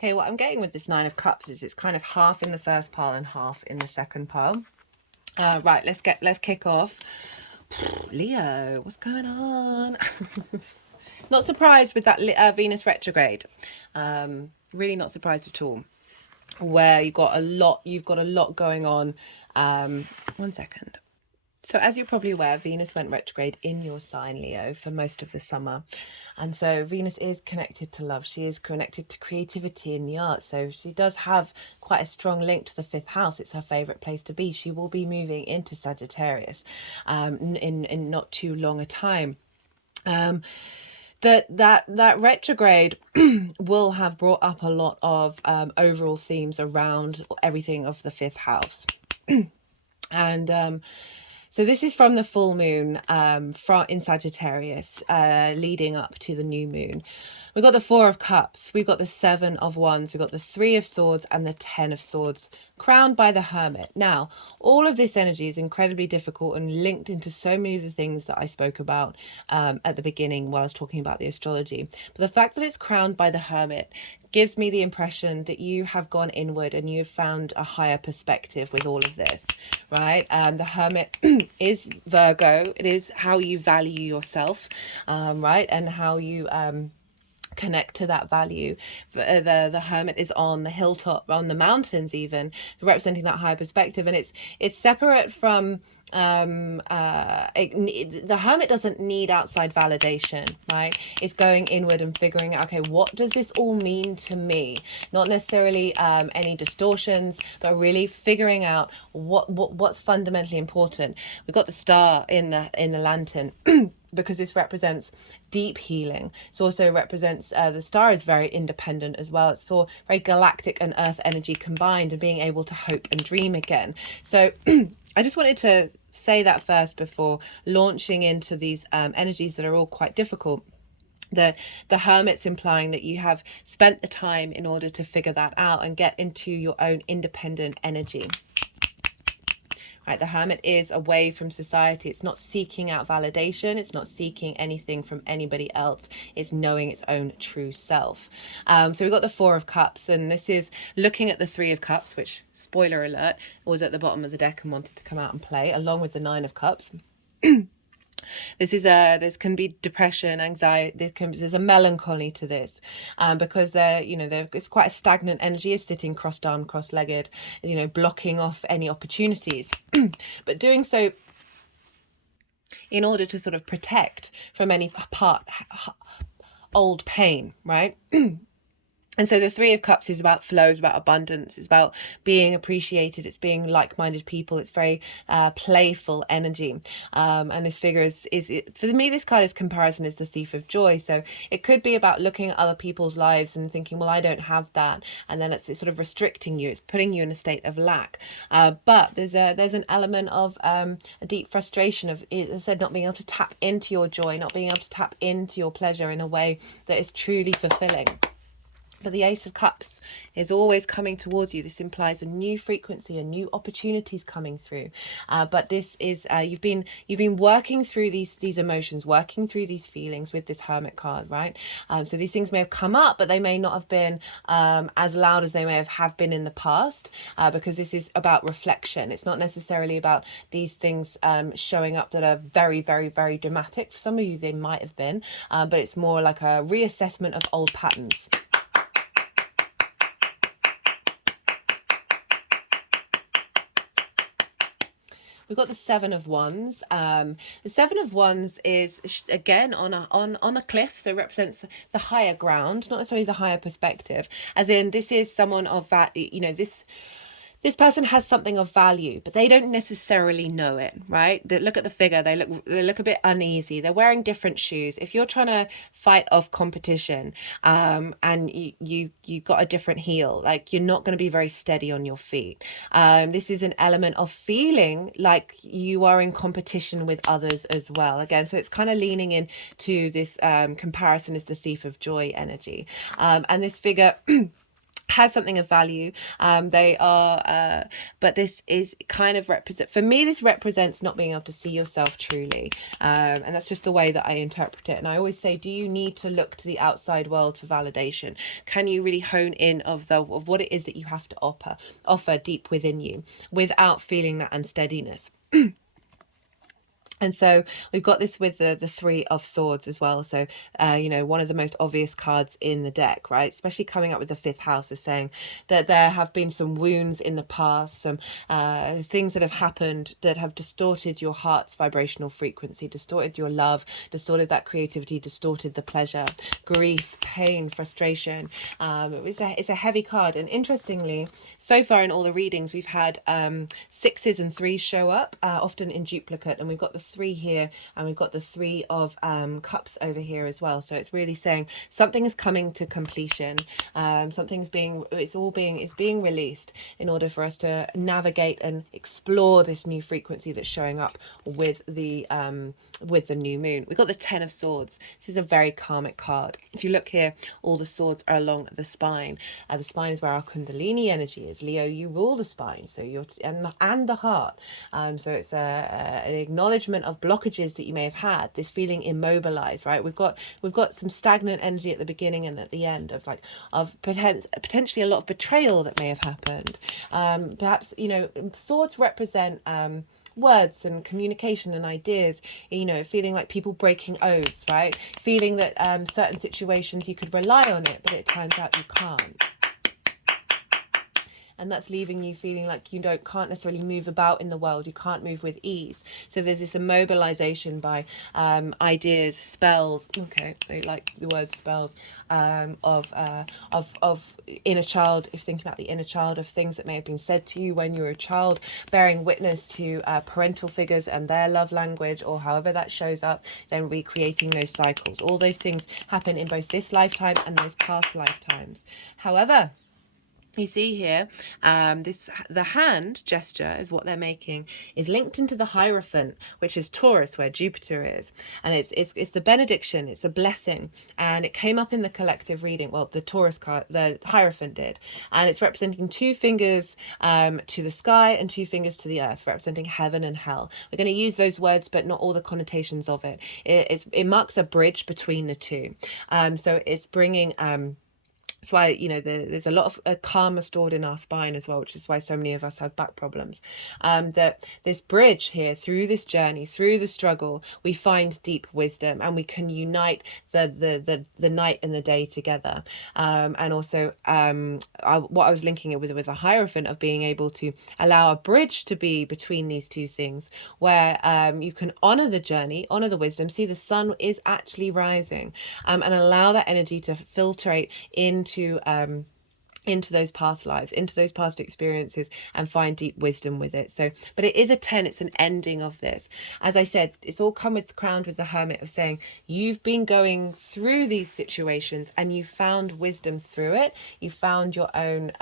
Okay, what I'm getting with this Nine of Cups is it's kind of half in the first pile and half in the second pile. Right, let's kick off. Leo, what's going on? Not surprised with that Venus retrograde. Really not surprised at all. Where you've got a lot going on. One second. So as you're probably aware, Venus went retrograde in your sign, Leo, for most of the summer. And so Venus is connected to love. She is connected to creativity in the arts. So she does have quite a strong link to the fifth house. It's her favourite place to be. She will be moving into Sagittarius in not too long a time. That retrograde will have brought up a lot of overall themes around everything of the fifth house. And so this is from the full moon in Sagittarius, leading up to the new moon. We've got the Four of Cups, we've got the Seven of Wands, we've got the Three of Swords and the Ten of Swords, crowned by the Hermit. Now, all of this energy is incredibly difficult and linked into so many of the things that I spoke about at the beginning while I was talking about the astrology. But the fact that it's crowned by the Hermit gives me the impression that you have gone inward and you have found a higher perspective with all of this, right? The Hermit is Virgo. It is how you value yourself, right? And how you connect to that value. The Hermit is on the hilltop, on the mountains even, representing that higher perspective. And it's separate from the Hermit doesn't need outside validation, right? It's going inward and figuring out, okay, what does this all mean to me? Not necessarily any distortions, but really figuring out what's fundamentally important. We've got the star in the lantern because this represents deep healing. It also represents the star is very independent as well. It's for very galactic and earth energy combined and being able to hope and dream again. So I just wanted to say that first before launching into these energies that are all quite difficult. The Hermit's implying that you have spent the time in order to figure that out and get into your own independent energy. Right, the Hermit is away from society. It's not seeking out validation. It's not seeking anything from anybody else. It's knowing its own true self. So we've got the Four of Cups, and this is looking at the Three of Cups, which, spoiler alert, was at the bottom of the deck and wanted to come out and play, along with the Nine of Cups. This can be depression, anxiety. There's a melancholy to this, because it's quite a stagnant energy of sitting crossed-armed, cross-legged, blocking off any opportunities, but doing so in order to sort of protect from any old pain, right? And so the Three of Cups is about flow, it's about abundance, it's about being appreciated, it's being like-minded people, it's very playful energy. And this figure is for me, this card is comparison is the Thief of Joy. So it could be about looking at other people's lives and thinking, well, I don't have that. And then it's sort of restricting you, it's putting you in a state of lack. But there's an element of a deep frustration of, as I said, not being able to tap into your joy, not being able to tap into your pleasure in a way that is truly fulfilling. But the Ace of Cups is always coming towards you. This implies a new frequency, a new opportunities coming through. But this is you've been working through these emotions, working through these feelings with this Hermit card, right? So these things may have come up, but they may not have been as loud as they may have been in the past, because this is about reflection. It's not necessarily about these things showing up that are very, very, very dramatic. For some of you, they might have been, but it's more like a reassessment of old patterns. We've got the Seven of Wands. The Seven of Wands is again on a cliff, so it represents the higher ground, not necessarily the higher perspective. As in, this is someone of that, this person has something of value, but they don't necessarily know it, right? They look at the figure, they look a bit uneasy. They're wearing different shoes. If you're trying to fight off competition, and you got a different heel, like you're not going to be very steady on your feet. This is an element of feeling like you are in competition with others as well. Again, so it's kind of leaning into this comparison is the Thief of Joy energy, and this figure has something of value. They are but this is kind of represent, for me this represents not being able to see yourself truly, and that's just the way that I interpret it. And I always say, do you need to look to the outside world for validation? Can you really hone in of what it is that you have to offer deep within you without feeling that unsteadiness? And so we've got this with the Three of Swords as well. So, you know, one of the most obvious cards in the deck, right? Especially coming up with the fifth house is saying that there have been some wounds in the past, some things that have happened that have distorted your heart's vibrational frequency, distorted your love, distorted that creativity, distorted the pleasure, grief, pain, frustration. It's a heavy card. And interestingly, so far in all the readings, we've had 6s and 3s show up, often in duplicate. And we've got the 3 here, and we've got the 3 of cups over here as well. So it's really saying something is coming to completion. Something's being released in order for us to navigate and explore this new frequency that's showing up with the new moon. We've got the 10 of Swords. This is a very karmic card. If you look here, all the swords are along the spine. The spine is where our Kundalini energy is. Leo, you rule the spine, so you're and the heart. So it's an acknowledgement of blockages that you may have had, this feeling immobilized, right? We've got some stagnant energy at the beginning and at the end of potentially a lot of betrayal that may have happened. Perhaps, you know, swords represent words and communication and ideas, you know, feeling like people breaking oaths, right? Feeling that certain situations you could rely on it, but it turns out you can't. And that's leaving you feeling like you can't necessarily move about in the world. You can't move with ease. So there's this immobilization by ideas, spells. Okay, they like the word spells, of inner child. If thinking about the inner child, of things that may have been said to you when you were a child, bearing witness to parental figures and their love language, or however that shows up, then recreating those cycles. All those things happen in both this lifetime and those past lifetimes. However, you see here, the hand gesture is what they're making is linked into the Hierophant, which is Taurus, where Jupiter is, and it's the benediction, it's a blessing, and it came up in the collective reading. Well, the Taurus card, the Hierophant did, and it's representing 2 fingers to the sky and 2 fingers to the earth, representing heaven and hell. We're going to use those words, but not all the connotations of it. It marks a bridge between the two. So it's bringing. That's why, you know, there's a lot of karma stored in our spine as well, which is why so many of us have back problems. That this bridge here, through this journey, through the struggle, we find deep wisdom, and we can unite the night and the day together. And also, what I was linking it with a Hierophant, of being able to allow a bridge to be between these two things, where you can honor the journey, honor the wisdom, see the sun is actually rising, and allow that energy to filtrate into those past lives, into those past experiences, and find deep wisdom with it. So, but it is a 10, it's an ending of this. As I said, it's all crowned with the Hermit, of saying you've been going through these situations and you found wisdom through it. You found your own,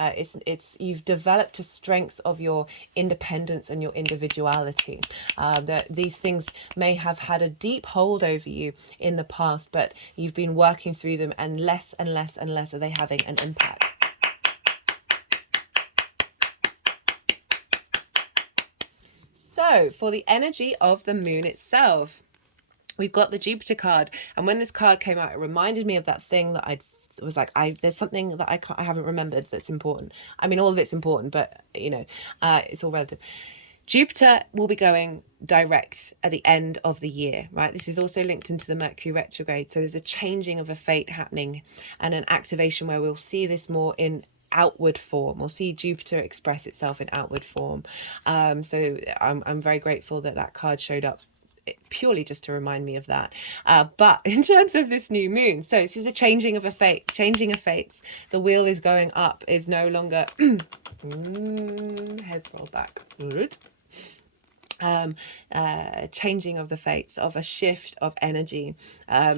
you've developed a strength of your independence and your individuality. That these things may have had a deep hold over you in the past, but you've been working through them, and less and less and less are they having an impact. So for the energy of the moon itself, we've got the Jupiter card. And when this card came out, it reminded me of that thing that there's something that I haven't remembered that's important. I mean, all of it's important, but, you know, it's all relative. Jupiter will be going direct at the end of the year, right? This is also linked into the Mercury retrograde. So there's a changing of a fate happening, and an activation where we'll see this more in outward form. We'll see Jupiter express itself in outward form. So I'm very grateful that card showed up, purely just to remind me of that. But in terms of this new moon, so this is a changing of a fate, changing of fates. The wheel is going up, is no longer heads roll back. Good. Changing of the fates, of a shift of energy.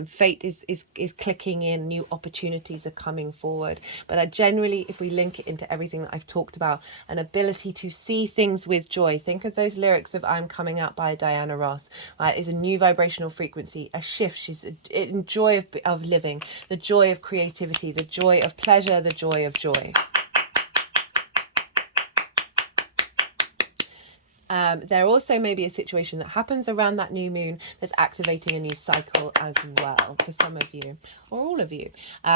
Fate is clicking in, new opportunities are coming forward. But I generally, if we link it into everything that I've talked about, an ability to see things with joy. Think of those lyrics of I'm Coming Out by Diana Ross, right? Is a new vibrational frequency, a shift. She's in joy of living, the joy of creativity, the joy of pleasure, the joy of joy. There also may be a situation that happens around that new moon that's activating a new cycle as well for some of you or all of you.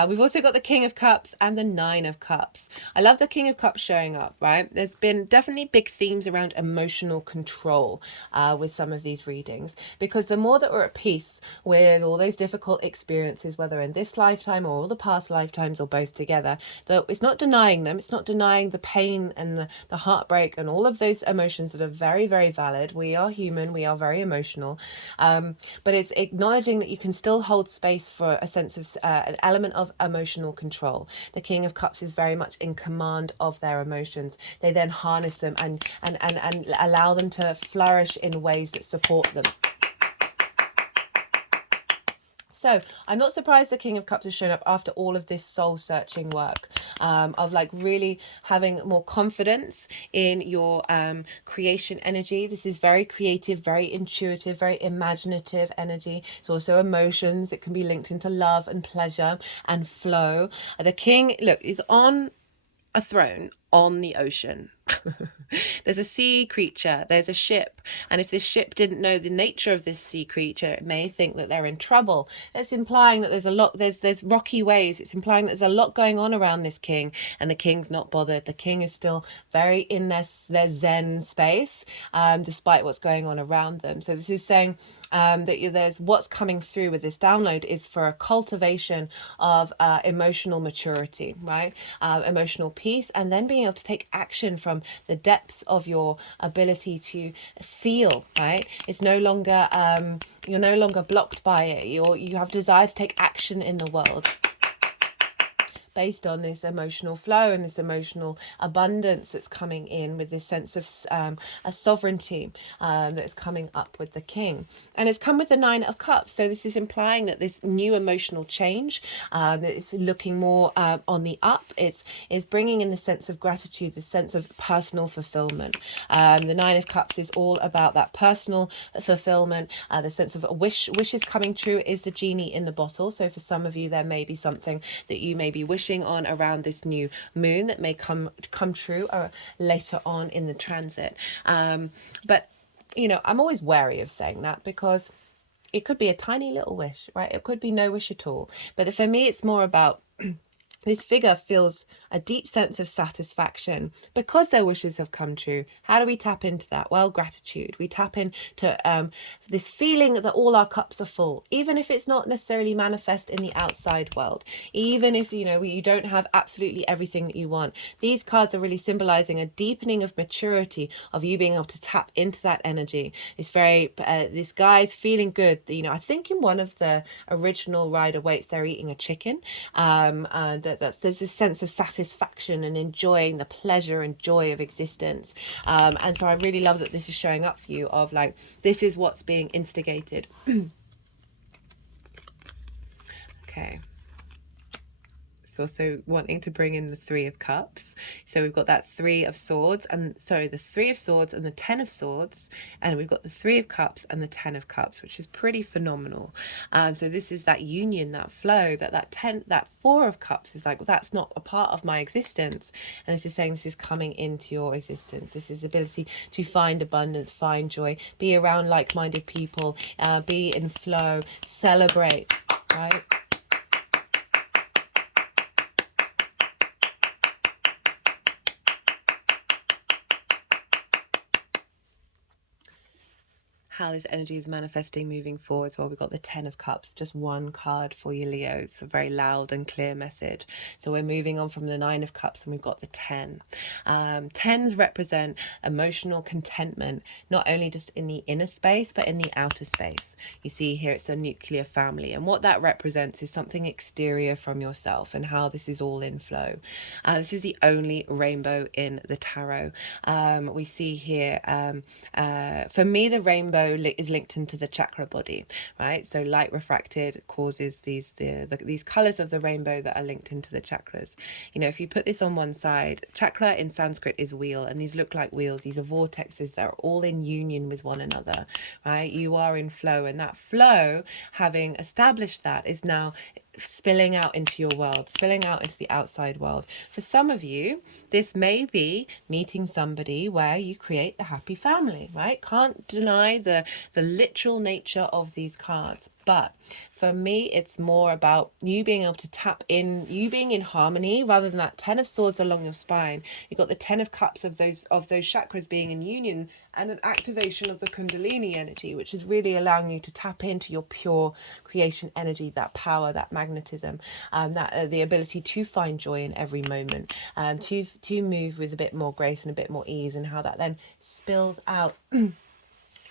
We've also got the King of Cups and the Nine of Cups. I love the King of Cups showing up, right? There's been definitely big themes around emotional control with some of these readings, because the more that we're at peace with all those difficult experiences, whether in this lifetime or all the past lifetimes or both together, though it's not denying them, it's not denying the pain and the heartbreak and all of those emotions that are very, very valid. We are human, we are very emotional, but it's acknowledging that you can still hold space for a sense of an element of emotional control. The King of Cups is very much in command of their emotions. They then harness them and allow them to flourish in ways that support them. So I'm not surprised the King of Cups has shown up after all of this soul searching work, of like really having more confidence in your creation energy. This is very creative, very intuitive, very imaginative energy. It's also emotions. It can be linked into love and pleasure and flow. The King, look, is on a throne on the ocean. There's a sea creature, there's a ship, and if this ship didn't know the nature of this sea creature, it may think that they're in trouble. That's implying that there's a lot, there's rocky waves. It's implying that there's a lot going on around this king, and the king's not bothered. The king is still very in their zen space, despite what's going on around them. So this is saying that there's what's coming through with this download is for a cultivation of emotional maturity, right? Emotional peace, and then being able to take action from the depths of your ability to feel, right? It's no longer you're no longer blocked by it. You have desire to take action in the world based on this emotional flow and this emotional abundance that's coming in with this sense of a sovereignty that's coming up with the king. And it's come with the Nine of Cups. So this is implying that this new emotional change that is looking more on the up. It's bringing in the sense of gratitude, the sense of personal fulfillment. The Nine of Cups is all about that personal fulfillment, the sense of wishes coming true is the genie in the bottle. So for some of you, there may be something that you may be wishing on around this new moon that may come true later on in the transit. But you know, I'm always wary of saying that, because it could be a tiny little wish, right? It could be no wish at all. But for me, it's more about this figure feels a deep sense of satisfaction because their wishes have come true. How do we tap into that? Well, gratitude. We tap into this feeling that all our cups are full, even if it's not necessarily manifest in the outside world, even if, you know, you don't have absolutely everything that you want. These cards are really symbolizing a deepening of maturity, of you being able to tap into that energy. It's very, this guy's feeling good. You know, I think in one of the original Rider Waits, they're eating a chicken. There's this sense of satisfaction and enjoying the pleasure and joy of existence. And so I really love that this is showing up for you, of like, this is what's being instigated. Okay. It's also wanting to bring in the Three of Cups. So we've got that Three of Swords, and sorry, the Three of Swords and the Ten of Swords, and we've got the Three of Cups and the Ten of Cups, which is pretty phenomenal. So this is that union, that flow, that Four of Cups is like, well, that's not a part of my existence, and this is saying this is coming into your existence. This is ability to find abundance, find joy, be around like-minded people, be in flow, celebrate, right? How this energy is manifesting moving forward. Well, we've got the Ten of Cups, just one card for you, Leo. It's a very loud and clear message. So we're moving on from the Nine of Cups, and we've got the 10. Tens represent emotional contentment, not only just in the inner space, but in the outer space. You see here, it's a nuclear family. And what that represents is something exterior from yourself, and how this is all in flow. This is the only rainbow in the tarot. We see here, for me, the rainbow is linked into the chakra body, right? So light refracted causes these colors of the rainbow that are linked into the chakras. You know, if you put this on one side, chakra in Sanskrit is wheel, and these look like wheels. These are vortexes that are all in union with one another, right? You are in flow, and that flow, having established that, is now spilling out into your world, spilling out into the outside world. For some of you, this may be meeting somebody where you create the happy family, right? Can't deny the literal nature of these cards. But for me, it's more about you being able to tap in, you being in harmony, rather than that 10 of swords along your spine. You've got the 10 of cups of those chakras being in union, and an activation of the kundalini energy, which is really allowing you to tap into your pure creation energy, that power, that magnetism, that the ability to find joy in every moment, to move with a bit more grace and a bit more ease, and how that then spills out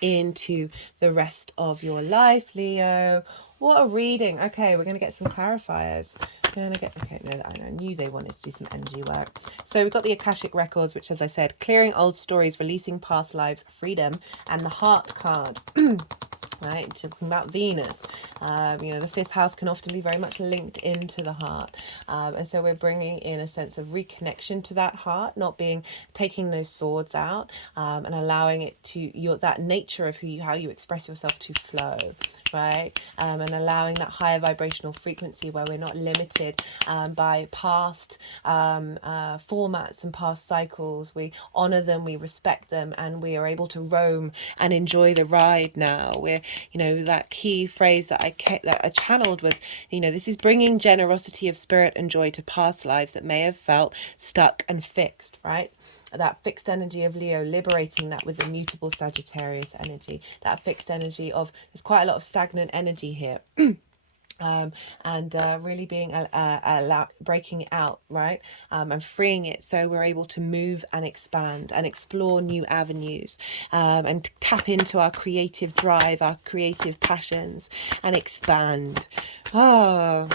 into the rest of your life, Leo. What a reading. Okay, we're going to get some clarifiers. Okay, no, I knew they wanted to do some energy work. So we've got the Akashic Records, which, as I said, clearing old stories, releasing past lives, freedom, and the Heart card. Right, talking about Venus, the fifth house can often be very much linked into the heart, and so we're bringing in a sense of reconnection to that heart, not taking those swords out, and allowing it to that nature of how you express yourself to flow, right, and allowing that higher vibrational frequency where we're not limited by past formats and past cycles. We honor them, we respect them, and we are able to roam and enjoy the ride now. We're, that key phrase that I channeled was, this is bringing generosity of spirit and joy to past lives that may have felt stuck and fixed, right? That fixed energy of Leo, liberating that with the mutable Sagittarius energy, that fixed energy of, there's quite a lot of stagnant energy here. And really being breaking it out, right, and freeing it, so we're able to move and expand and explore new avenues, and tap into our creative drive, our creative passions, and expand. Oh,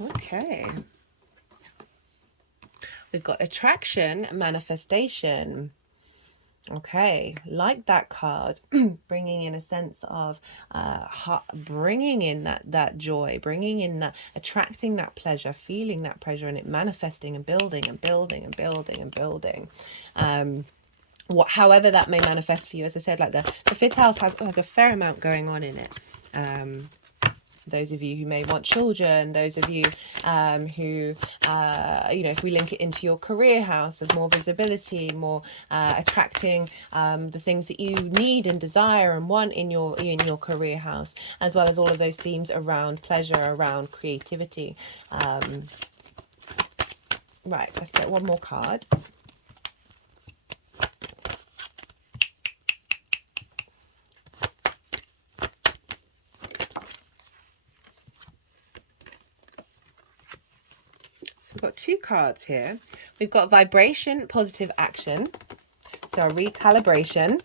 okay. We've got attraction, manifestation. Okay, like that card, bringing in a sense of bringing in that joy, bringing in that, attracting that pleasure, feeling that pleasure, and it manifesting and building and building and building and building. However that may manifest for you, as I said, like the fifth house has a fair amount going on in it. Those of you who may want children, those of you who, if we link it into your career house of more visibility, more attracting the things that you need and desire and want in your career house, as well as all of those themes around pleasure, around creativity. Right, let's get one more card. We've got two cards here. We've got vibration, positive action, so a recalibration,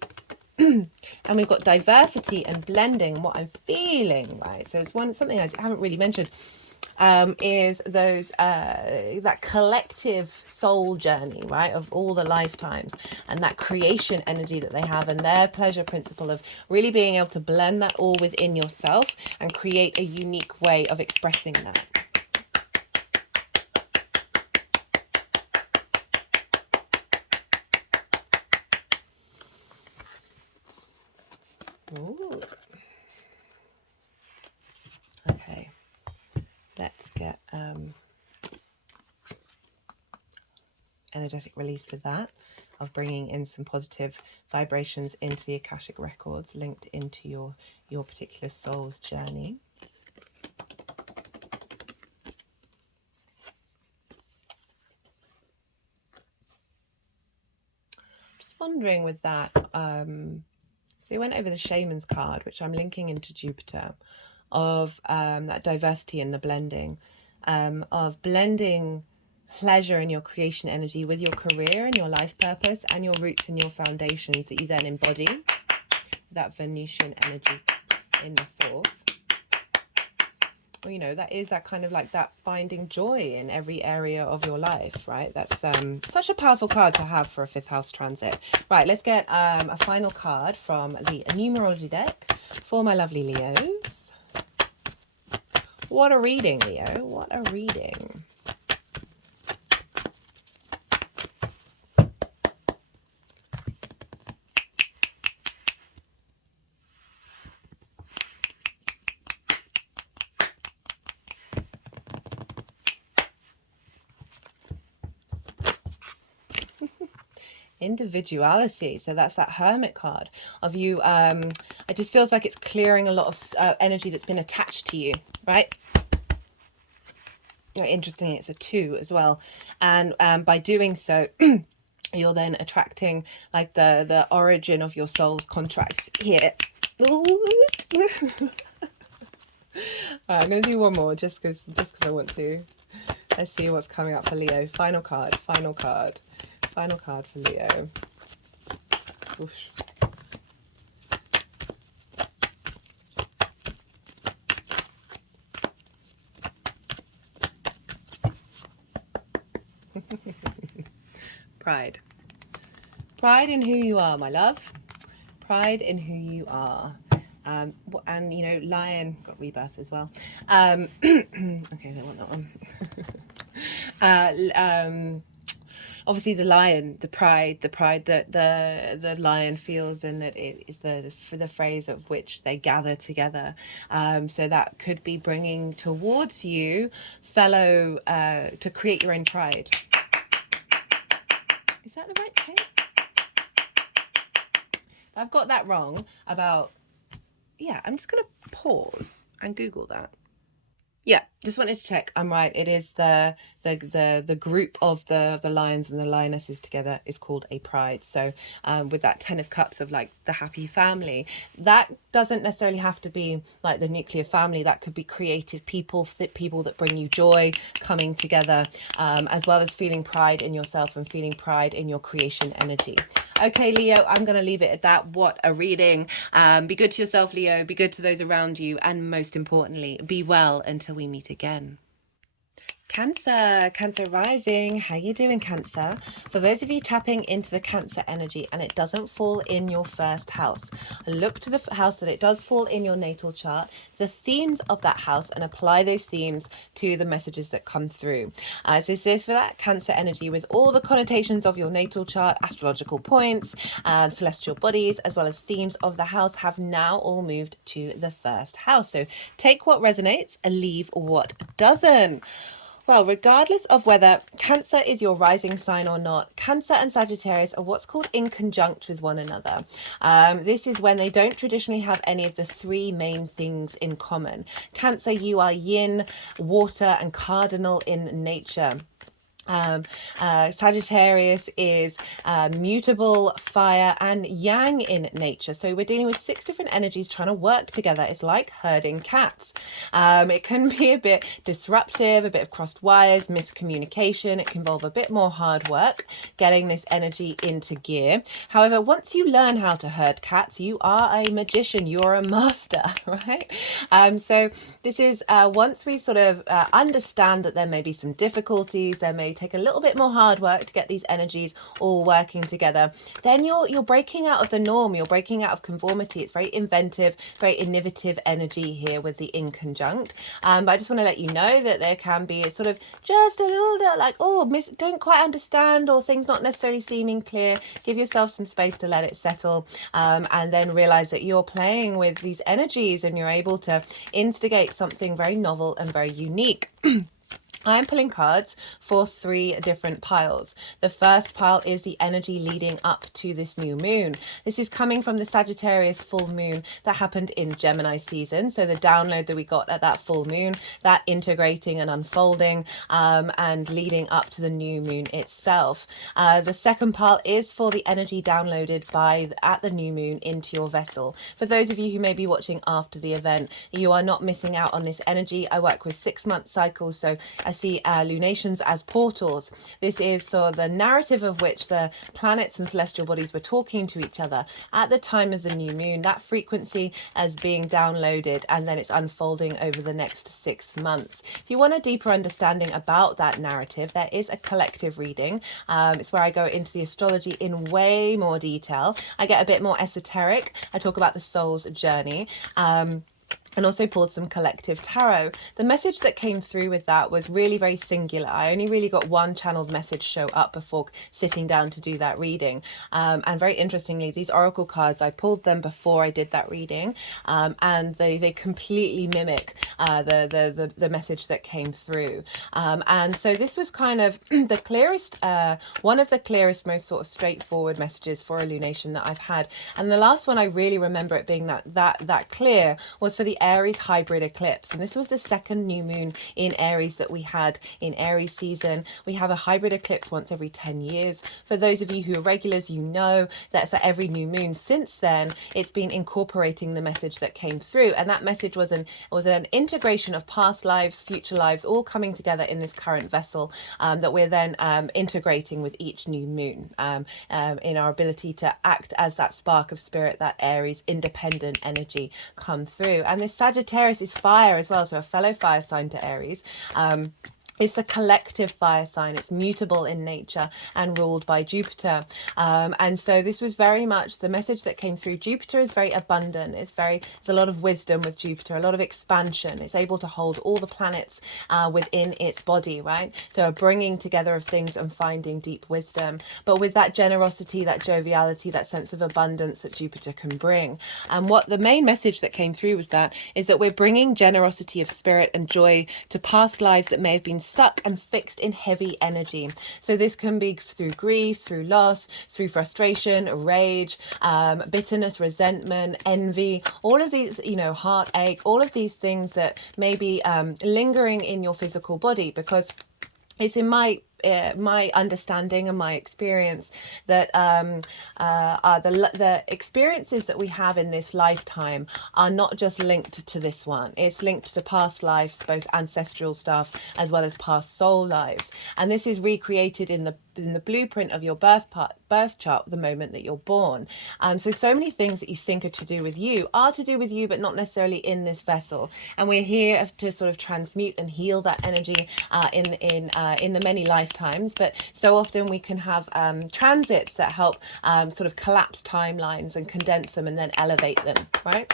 and we've got diversity and blending. What I'm feeling, right? So it's something I haven't really mentioned, is those that collective soul journey, right, of all the lifetimes, and that creation energy that they have, and their pleasure principle of really being able to blend that all within yourself and create a unique way of expressing that. Ooh. Okay, let's get energetic release for that, of bringing in some positive vibrations into the Akashic Records linked into your particular soul's journey. Just wondering with that, they went over the Shaman's card, which I'm linking into Jupiter, of that diversity and the blending, of blending pleasure and your creation energy with your career and your life purpose and your roots and your foundations that you then embody. That Venusian energy in the fourth. Well, that is that kind of like that finding joy in every area of your life, right? That's such a powerful card to have for a fifth house transit. Right, let's get a final card from the numerology deck for my lovely Leos. What a reading, Leo. What a reading. Individuality. So that's that Hermit card of you. It just feels like it's clearing a lot of energy that's been attached to you, right? Interestingly, it's a 2 as well, and by doing so you're then attracting like the origin of your soul's contract here. Right, I'm gonna do one more just because I want to. Let's see what's coming up for Leo. Final card for Leo. Oosh. Pride. Pride in who you are, my love. Pride in who you are. And you know, lion got rebirth as well. Okay, I want that one. Obviously the lion, the pride that the lion feels, and that it is the phrase of which they gather together. So that could be bringing towards you fellow to create your own pride. Is that the right thing? If I've got that wrong about, yeah, I'm just gonna pause and Google that. Yeah, just wanted to check I'm right. It is the group of the lions and the lionesses together is called a pride. So with that 10 of cups of like the happy family, that doesn't necessarily have to be like the nuclear family. That could be creative people that bring you joy coming together, as well as feeling pride in yourself and feeling pride in your creation energy. Okay, Leo, I'm going to leave it at that. What a reading. Be good to yourself, Leo. Be good to those around you. And most importantly, be well until we meet again. Cancer rising. How you doing, Cancer? For those of you tapping into the Cancer energy and it doesn't fall in your first house, look to the house that it does fall in your natal chart, the themes of that house, and apply those themes to the messages that come through. So this is for that Cancer energy with all the connotations of your natal chart, astrological points, celestial bodies, as well as themes of the house have now all moved to the first house. So take what resonates and leave what doesn't. Well, regardless of whether Cancer is your rising sign or not, Cancer and Sagittarius are what's called in conjunct with one another. This is when they don't traditionally have any of the 3 main things in common. Cancer, you are yin, water, and cardinal in nature. Sagittarius is mutable, fire, and yang in nature. So we're dealing with 6 different energies trying to work together. It's like herding cats. It can be a bit disruptive, a bit of crossed wires, miscommunication. It can involve a bit more hard work getting this energy into gear. However, once you learn how to herd cats, you are a magician. You're a master, right? So this is once we sort of understand that there may be some difficulties, there may take a little bit more hard work to get these energies all working together, then you're breaking out of the norm, you're breaking out of conformity. It's very inventive, very innovative energy here with the in conjunct. But I just want to let you know that there can be a sort of just a little bit like, don't quite understand, or things not necessarily seeming clear. Give yourself some space to let it settle, and then realize that you're playing with these energies and you're able to instigate something very novel and very unique. I'm pulling cards for 3 different piles. The first pile is the energy leading up to this new moon. This is coming from the Sagittarius full moon that happened in Gemini season. So the download that we got at that full moon, that integrating and unfolding, and leading up to the new moon itself. The second pile is for the energy downloaded at the new moon into your vessel. For those of you who may be watching after the event, you are not missing out on this energy. I work with 6-month cycles, so I see lunations as portals. This is so the narrative of which the planets and celestial bodies were talking to each other at the time of the new moon, that frequency as being downloaded, and then it's unfolding over the next 6 months. If you want a deeper understanding about that narrative, there is a collective reading. It's where I go into the astrology in way more detail. I get a bit more esoteric. I talk about the soul's journey. and also pulled some collective tarot. The message that came through with that was really very singular. I only really got one channeled message show up before sitting down to do that reading. And very interestingly, these oracle cards, I pulled them before I did that reading, and they completely mimic the message that came through. And so this was kind of the clearest, one of the clearest, most sort of straightforward messages for a lunation that I've had. And the last one I really remember it being that clear was for the Aries hybrid eclipse. And this was the second new moon in Aries that we had in Aries season. We have a hybrid eclipse once every 10 years. For those of you who are regulars, you know that for every new moon since then, it's been incorporating the message that came through. And that message was an integration of past lives, future lives, all coming together in this current vessel that we're then integrating with each new moon in our ability to act as that spark of spirit, that Aries independent energy come through. And this Sagittarius is fire as well, so a fellow fire sign to Aries. It's the collective fire sign. It's mutable in nature and ruled by Jupiter. And so this was very much the message that came through. Jupiter is very abundant. There's a lot of wisdom with Jupiter, a lot of expansion. It's able to hold all the planets within its body, right? So a bringing together of things and finding deep wisdom. But with that generosity, that joviality, that sense of abundance that Jupiter can bring. And what the main message that came through is that we're bringing generosity of spirit and joy to past lives that may have been stuck and fixed in heavy energy. So this can be through grief, through loss, through frustration, rage, bitterness, resentment, envy, all of these, heartache, all of these things that may be lingering in your physical body, because it's in my understanding and my experience that the experiences that we have in this lifetime are not just linked to this one. It's linked to past lives, both ancestral stuff as well as past soul lives. And this is recreated in the blueprint of your birth chart the moment that you're born. So many things that you think are to do with you are to do with you, but not necessarily in this vessel. And we're here to sort of transmute and heal that energy in the many lifetimes. But so often we can have transits that help sort of collapse timelines and condense them and then elevate them, right?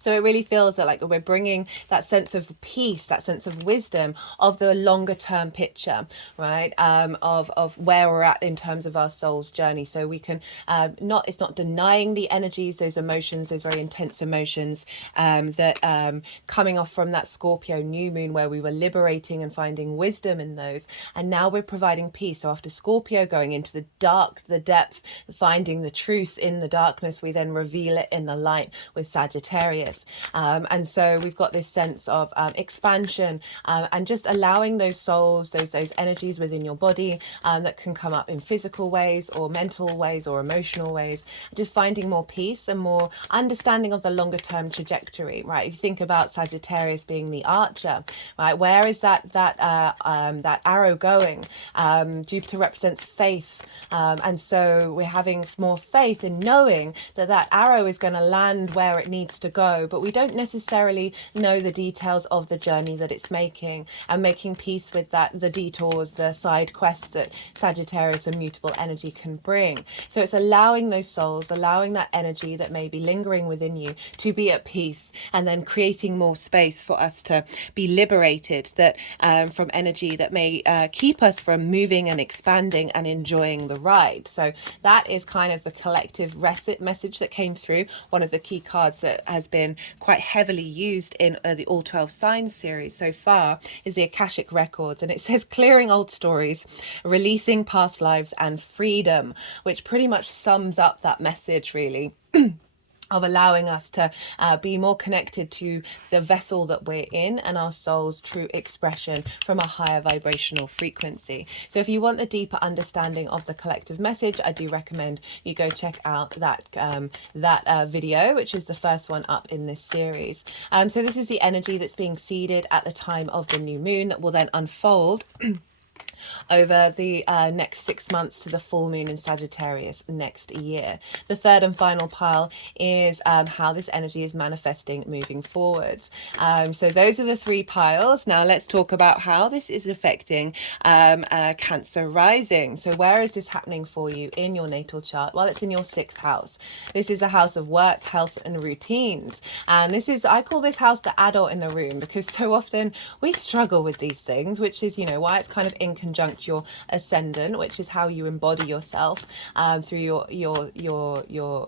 So it really feels that like we're bringing that sense of peace, that sense of wisdom of the longer term picture, right? Of where we're at in terms of our soul's journey. So we can it's not denying the energies, those emotions, those very intense emotions that coming off from that Scorpio new moon where we were liberating and finding wisdom in those. And now we're providing peace. So after Scorpio going into the dark, the depth, finding the truth in the darkness, we then reveal it in the light with Sagittarius. And so we've got this sense of expansion and just allowing those souls, those energies within your body that can come up in physical ways or mental ways or emotional ways, just finding more peace and more understanding of the longer term trajectory, right? If you think about Sagittarius being the archer, right, where is that arrow going? Jupiter represents faith, and so we're having more faith in knowing that arrow is going to land where it needs to go, but we don't necessarily know the details of the journey that it's making, and making peace with that, the detours, the side quests that Sagittarius and mutable energy can bring. So it's allowing those souls, allowing that energy that may be lingering within you to be at peace, and then creating more space for us to be liberated that from energy that may keep us from moving and expanding and enjoying the ride. So that is kind of the collective message that came through. One of the key cards that has been quite heavily used in the All 12 Signs series so far is the Akashic Records, and it says clearing old stories, releasing past lives, and freedom, which pretty much sums up that message really. Of allowing us to be more connected to the vessel that we're in and our soul's true expression from a higher vibrational frequency. So if you want a deeper understanding of the collective message, I do recommend you go check out that video, which is the first one up in this series. So this is the energy that's being seeded at the time of the new moon that will then unfold over the next 6 months to the full moon in Sagittarius next year. The third and final pile is how this energy is manifesting moving forwards. So those are the 3 piles. Now let's talk about how this is affecting Cancer rising. So where is this happening for you in your natal chart? Well, it's in your 6th house. This is the house of work, health, and routines. And this is, I call this house the adult in the room, because so often we struggle with these things, which is, you know, why it's kind of in conjunct your ascendant, which is how you embody yourself through your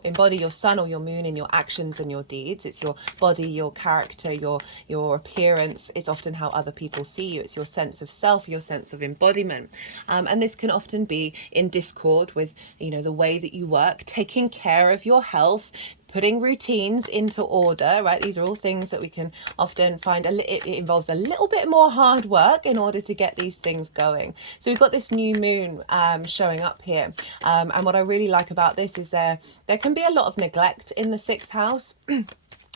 embody your sun or your moon in your actions and your deeds. It's your body, your character, your appearance. It's often how other people see you. It's your sense of self, your sense of embodiment. And this can often be in discord with, you know, the way that you work, taking care of your health, putting routines into order, right? These are all things that we can often find it involves a little bit more hard work in order to get these things going. So we've got this new moon showing up here. And what I really like about this is there can be a lot of neglect in the 6th house.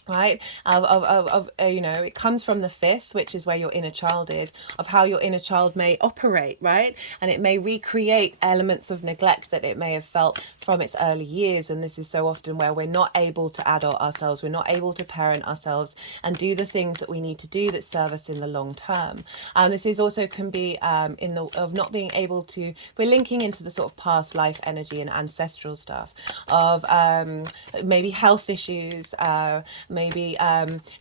Right, you know, it comes from the 5th, which is where your inner child is, of how your inner child may operate, right? And it may recreate elements of neglect that it may have felt from its early years. And this is so often where we're not able to adult ourselves, we're not able to parent ourselves and do the things that we need to do that serve us in the long term. This is also can be of not being able to, we're linking into the sort of past life energy and ancestral stuff of maybe health issues, maybe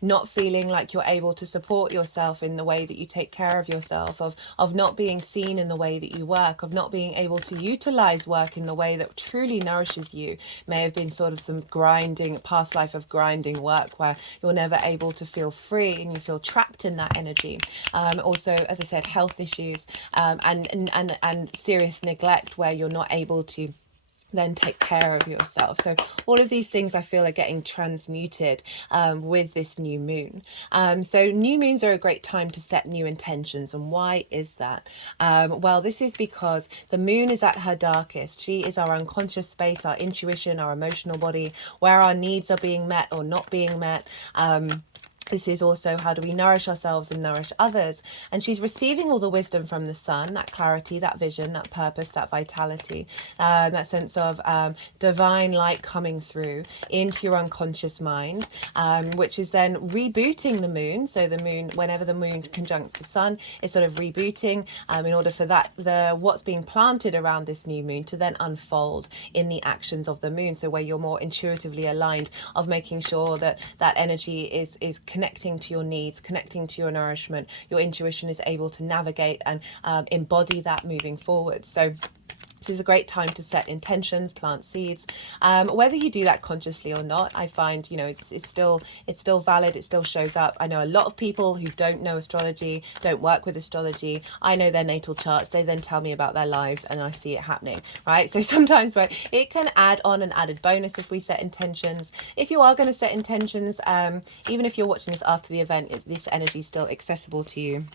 not feeling like you're able to support yourself in the way that you take care of yourself, of not being seen in the way that you work, of not being able to utilize work in the way that truly nourishes you. May have been sort of some grinding, past life of grinding work where you're never able to feel free and you feel trapped in that energy. Also, as I said, health issues and serious neglect where you're not able to then take care of yourself. So all of these things I feel are getting transmuted with this new moon. So new moons are a great time to set new intentions. And why is that? Well, this is because the moon is at her darkest. She is our unconscious space, our intuition, our emotional body, where our needs are being met or not being met. This is also how do we nourish ourselves and nourish others. And she's receiving all the wisdom from the sun, that clarity, that vision, that purpose, that vitality, that sense of divine light coming through into your unconscious mind, which is then rebooting the moon. So the moon, whenever the moon conjuncts the sun, is sort of rebooting in order for that what's being planted around this new moon to then unfold in the actions of the moon. So where you're more intuitively aligned of making sure that that energy is connecting to your needs, connecting to your nourishment, your intuition is able to navigate and embody that moving forward. So this is a great time to set intentions, plant seeds. Whether you do that consciously or not, I find, you know, it's still valid. It still shows up. I know a lot of people who don't know astrology, don't work with astrology. I know their natal charts. They then tell me about their lives and I see it happening, right? So sometimes it can add on an added bonus if we set intentions. If you are going to set intentions, even if you're watching this after the event, this energy is still accessible to you.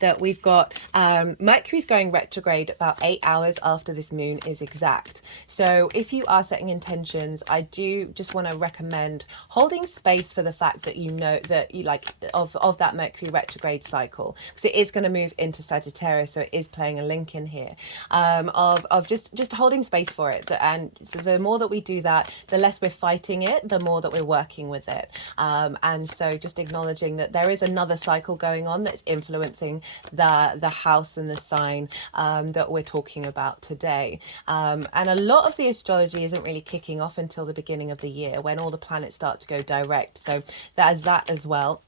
That we've got Mercury's going retrograde about 8 hours after this moon is exact. So if you are setting intentions, I do just want to recommend holding space for the fact that you know that you like of that Mercury retrograde cycle, because it is going to move into Sagittarius, so it is playing a link in here of just holding space for it. And so the more that we do that, the less we're fighting it, the more that we're working with it. And so just acknowledging that there is another cycle going on that's influencing the house and the sign that we're talking about today. And a lot of the astrology isn't really kicking off until the beginning of the year when all the planets start to go direct. So there's that as well.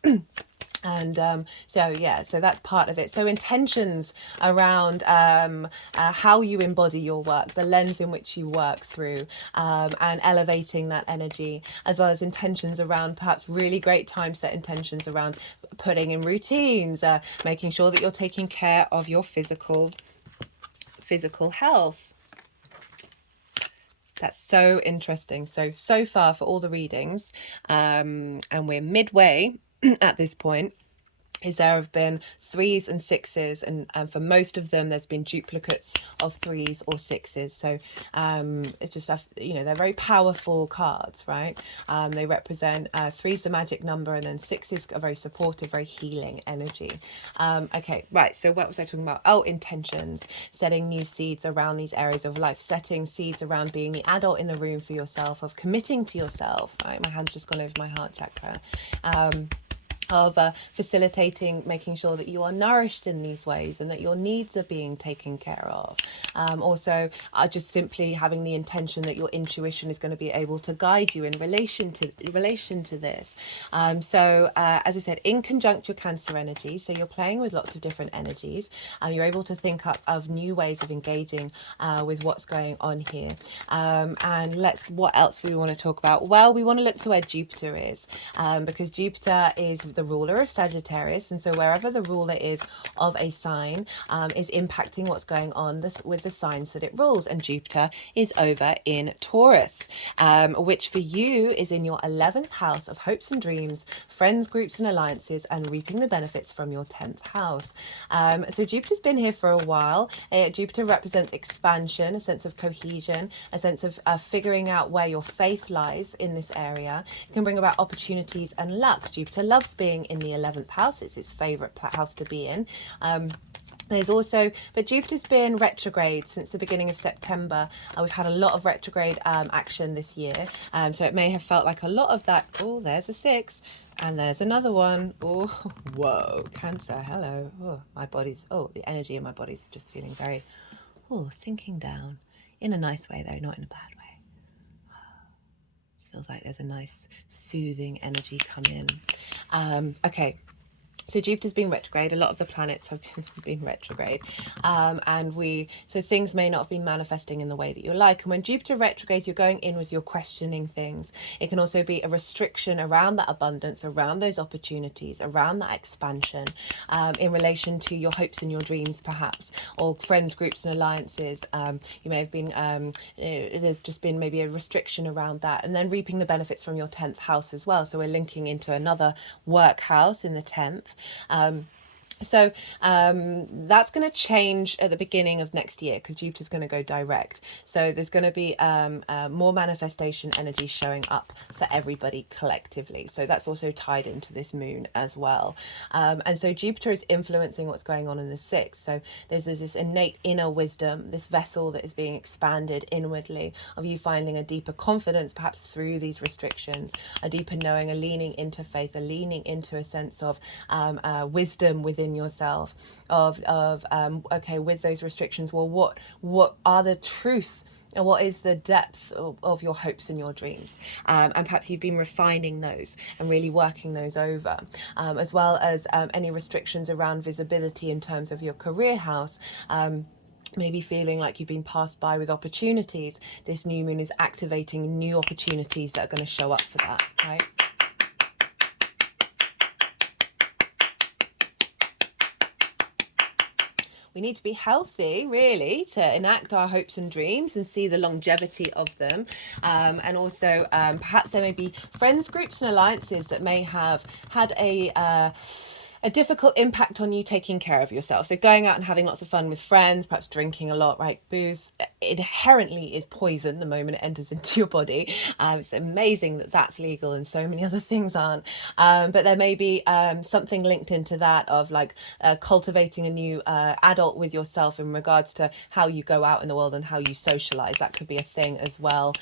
And so that's part of it. So intentions around how you embody your work, the lens in which you work through, and elevating that energy, as well as intentions around perhaps really great time set intentions around putting in routines, making sure that you're taking care of your physical health. That's so interesting. So far for all the readings, and we're midway at this point. is there have been 3s and 6s, and for most of them there's been duplicates of 3s or 6s. So it's just, you know, they're very powerful cards, right? They represent 3's the magic number, and then 6s a very supportive, very healing energy. Okay, right, so what was I talking about? Oh, intentions, setting new seeds around these areas of life, setting seeds around being the adult in the room for yourself, of committing to yourself, right? My hand's just gone over my heart chakra. Of facilitating, making sure that you are nourished in these ways and that your needs are being taken care of. Also, just simply having the intention that your intuition is going to be able to guide you in relation to this. As I said, in conjunct your Cancer energy, so you're playing with lots of different energies. You're able to think up of new ways of engaging with what's going on here. And what else we want to talk about? Well, we want to look to where Jupiter is, because Jupiter is the ruler of Sagittarius, and so wherever the ruler is of a sign is impacting what's going on with the signs that it rules. And Jupiter is over in Taurus, which for you is in your 11th house of hopes and dreams, friends, groups and alliances, and reaping the benefits from your 10th house. So Jupiter's been here for a while. Jupiter represents expansion, a sense of cohesion, a sense of figuring out where your faith lies in this area. It can bring about opportunities and luck. Jupiter loves being in the 11th house. It's its favorite house to be in. But Jupiter's been retrograde since the beginning of September. We've had a lot of retrograde action this year. So it may have felt like a lot of that. Oh, there's a 6. And there's another one. Oh, whoa, Cancer, hello. The energy in my body's just feeling very, sinking down. In a nice way, though, not in a bad way. It feels like there's a nice soothing energy come in. Okay. So Jupiter's been retrograde. A lot of the planets have been retrograde, so things may not have been manifesting in the way that you like. And when Jupiter retrogrades, you're going in with your questioning things. It can also be a restriction around that abundance, around those opportunities, around that expansion, in relation to your hopes and your dreams, perhaps, or friends, groups, and alliances. You may have been there's just been maybe a restriction around that, and then reaping the benefits from your 10th house as well. So we're linking into another work house in the 10th. That's going to change at the beginning of next year, because Jupiter's going to go direct. So there's going to be more manifestation energy showing up for everybody collectively. So that's also tied into this moon as well. And so Jupiter is influencing what's going on in the 6th. So there's this innate inner wisdom, this vessel that is being expanded inwardly, of you finding a deeper confidence, perhaps through these restrictions, a deeper knowing, a leaning into faith, a leaning into a sense of wisdom within yourself, okay, with those restrictions, well, what are the truths, and what is the depth of your hopes and your dreams, and perhaps you've been refining those and really working those over, as well as any restrictions around visibility in terms of your career house. Maybe feeling like you've been passed by with opportunities. This new moon is activating new opportunities that are going to show up for that, right? We need to be healthy, really, to enact our hopes and dreams and see the longevity of them. And also, perhaps there may be friends, groups, and alliances that may have had a difficult impact on you taking care of yourself. So going out and having lots of fun with friends, perhaps drinking a lot, right? Booze inherently is poison the moment it enters into your body. It's amazing that that's legal and so many other things aren't. But there may be something linked into that of like cultivating a new adult with yourself in regards to how you go out in the world and how you socialize. That could be a thing as well.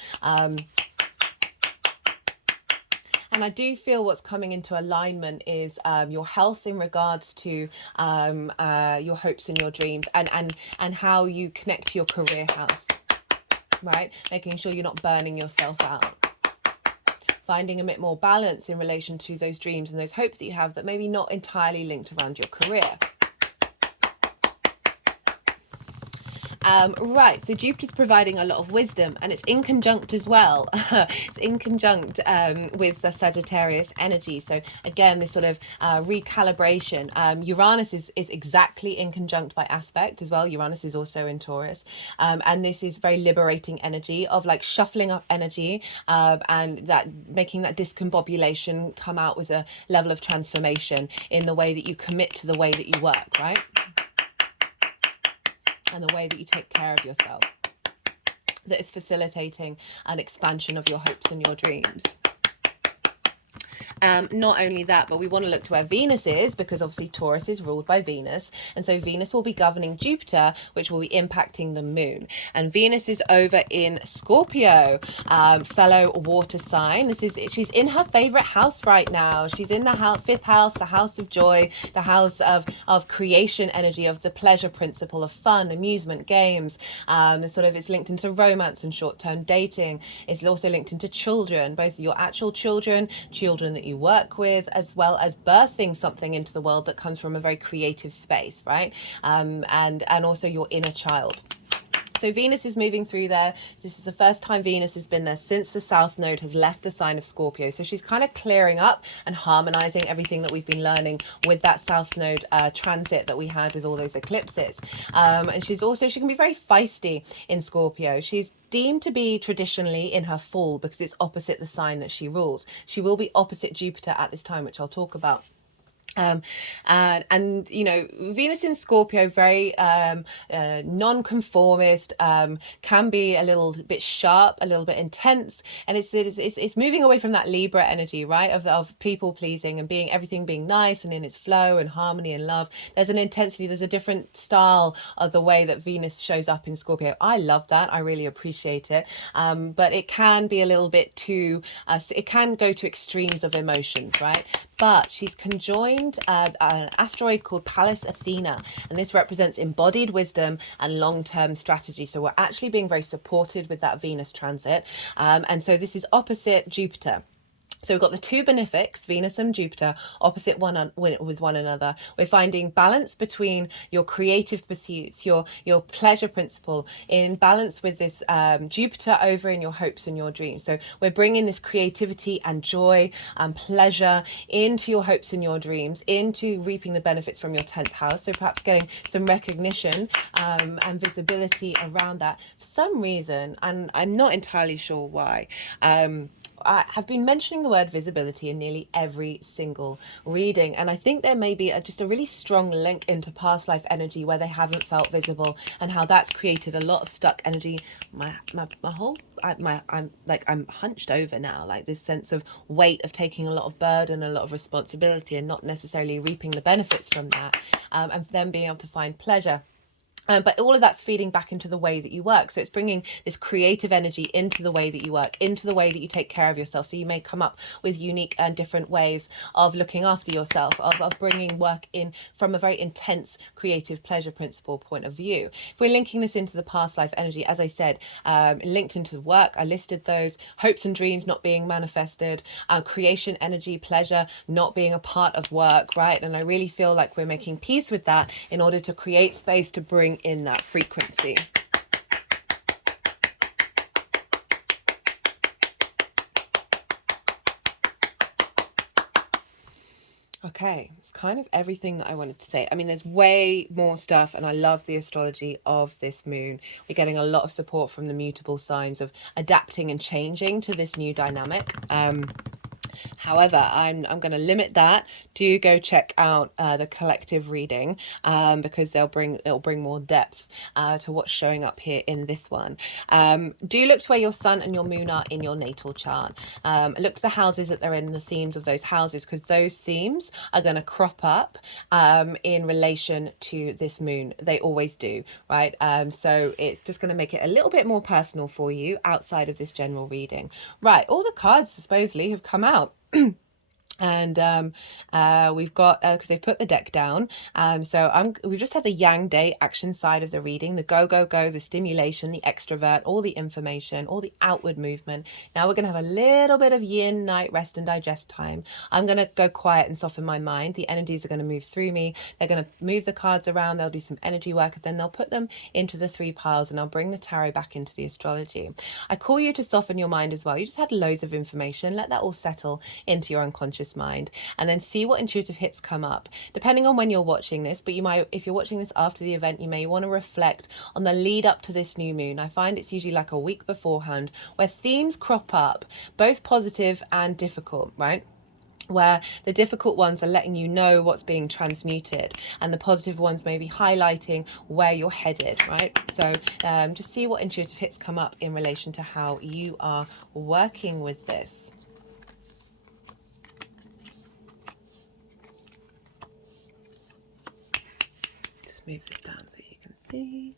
And I do feel what's coming into alignment is your health in regards to your hopes and your dreams, and how you connect to your career house, right? Making sure you're not burning yourself out. Finding a bit more balance in relation to those dreams and those hopes that you have that maybe not entirely linked around your career. Right, so Jupiter's providing a lot of wisdom, and it's in conjunct as well. It's in conjunct with the Sagittarius energy. So again, this sort of recalibration. Uranus is exactly in conjunct by aspect as well. Uranus is also in Taurus, and this is very liberating energy of like shuffling up energy, and that making that discombobulation come out with a level of transformation in the way that you commit to the way that you work, right? And the way that you take care of yourself, that is facilitating an expansion of your hopes and your dreams. Not only that, but we want to look to where Venus is, because obviously Taurus is ruled by Venus, and so Venus will be governing Jupiter, which will be impacting the moon. And Venus is over in Scorpio, fellow water sign. She's in her favorite house right now. She's in the fifth house, the house of joy, the house of creation energy, of the pleasure principle, of fun, amusement, games. It's linked into romance and short-term dating. It's also linked into children, both your actual children that you work with, as well as birthing something into the world that comes from a very creative space, right? And also your inner child. So Venus is moving through there. This is the first time Venus has been there since the South Node has left the sign of Scorpio. So she's kind of clearing up and harmonizing everything that we've been learning with that South Node transit that we had with all those eclipses. And she can be very feisty in Scorpio. She's deemed to be traditionally in her fall because it's opposite the sign that she rules. She will be opposite Jupiter at this time, which I'll talk about. And you know, Venus in Scorpio, very non-conformist, can be a little bit sharp, a little bit intense, and it's moving away from that Libra energy, right, of people pleasing and everything being nice and in its flow and harmony and love. There's an intensity, there's a different style of the way that Venus shows up in Scorpio. I love that, I really appreciate it, but it can be a little bit too it can go to extremes of emotions, right? But she's conjoined an asteroid called Pallas Athena, and this represents embodied wisdom and long-term strategy. So we're actually being very supported with that Venus transit, and so this is opposite Jupiter. So we've got the two benefics, Venus and Jupiter, opposite with one another. We're finding balance between your creative pursuits, your pleasure principle, in balance with this Jupiter over in your hopes and your dreams. So we're bringing this creativity and joy and pleasure into your hopes and your dreams, into reaping the benefits from your 10th house. So perhaps getting some recognition and visibility around that for some reason, and I'm not entirely sure why. I have been mentioning the word visibility in nearly every single reading, and I think there may be just a really strong link into past life energy where they haven't felt visible, and how that's created a lot of stuck energy. I'm hunched over now, like this sense of weight of taking a lot of burden, a lot of responsibility, and not necessarily reaping the benefits from that, and then being able to find pleasure. But all of that's feeding back into the way that you work. So it's bringing this creative energy into the way that you work, into the way that you take care of yourself. So you may come up with unique and different ways of looking after yourself, of bringing work in from a very intense creative pleasure principle point of view. If we're linking this into the past life energy, as I said, linked into the work, I listed those: hopes and dreams not being manifested, creation energy, pleasure not being a part of work, right? And I really feel like we're making peace with that in order to create space to bring in that frequency. Okay, it's kind of everything that I wanted to say. I mean, there's way more stuff, and I love the astrology of this moon. We're getting a lot of support from the mutable signs of adapting and changing to this new dynamic. However, I'm going to limit that. Do go check out the collective reading, because it'll bring more depth to what's showing up here in this one. Do look to where your sun and your moon are in your natal chart. Look to the houses that they're in, the themes of those houses, because those themes are going to crop up in relation to this moon. They always do, right? So it's just going to make it a little bit more personal for you outside of this general reading. Right, all the cards supposedly have come out. And we've got, because they put the deck down, we've just had the yang day action side of the reading, the go go go, the stimulation, the extrovert, all the information, all the outward movement. Now we're going to have a little bit of yin night rest and digest time. I'm going to go quiet and soften my mind. The energies are going to move through me. They're going to move the cards around, they'll do some energy work, and then they'll put them into the 3 piles, and I'll bring the tarot back into the astrology. I call you to soften your mind as well. You just had loads of information. Let that all settle into your unconscious mind, and then see what intuitive hits come up, depending on when you're watching this. But you might, if you're watching this after the event, you may want to reflect on the lead up to this new moon. I find it's usually like a week beforehand where themes crop up, both positive and difficult, right? Where the difficult ones are letting you know what's being transmuted, and the positive ones may be highlighting where you're headed, right? So just see what intuitive hits come up in relation to how you are working with this. Just move this down so you can see.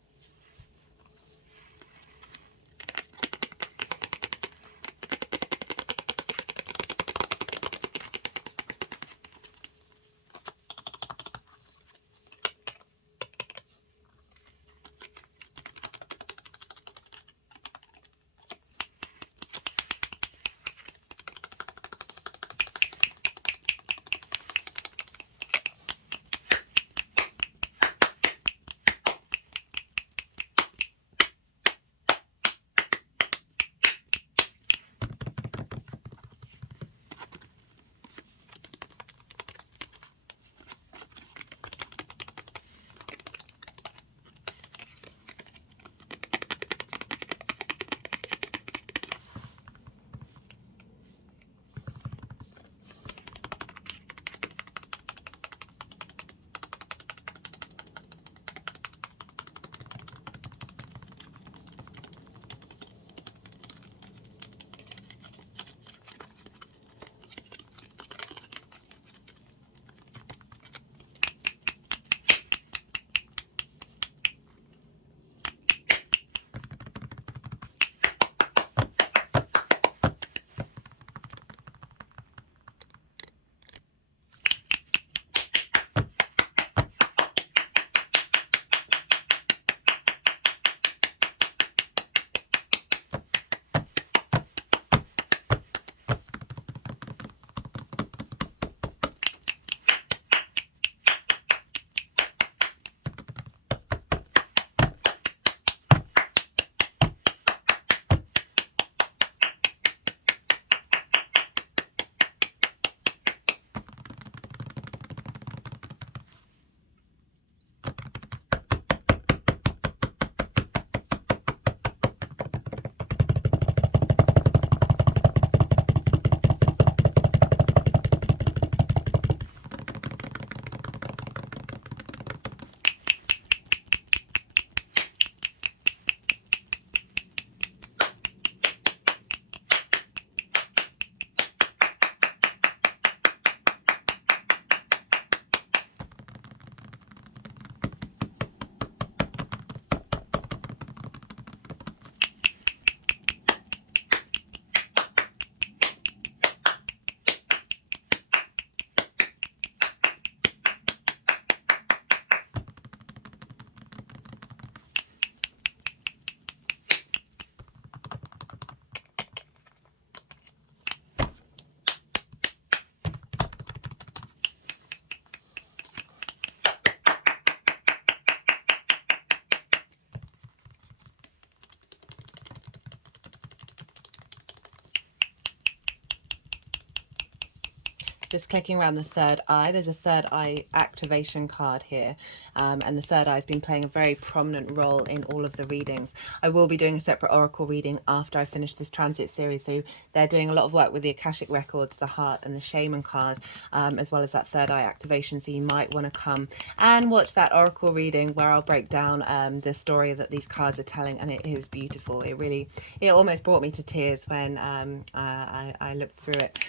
Just clicking around the third eye, there's a third eye activation card here, and the third eye has been playing a very prominent role in all of the readings. I will be doing a separate oracle reading after I finish this transit series, so they're doing a lot of work with the Akashic records, the heart and the shaman card, as well as that third eye activation. So you might want to come and watch that oracle reading where I'll break down the story that these cards are telling, and it is beautiful. It almost brought me to tears when I looked through it.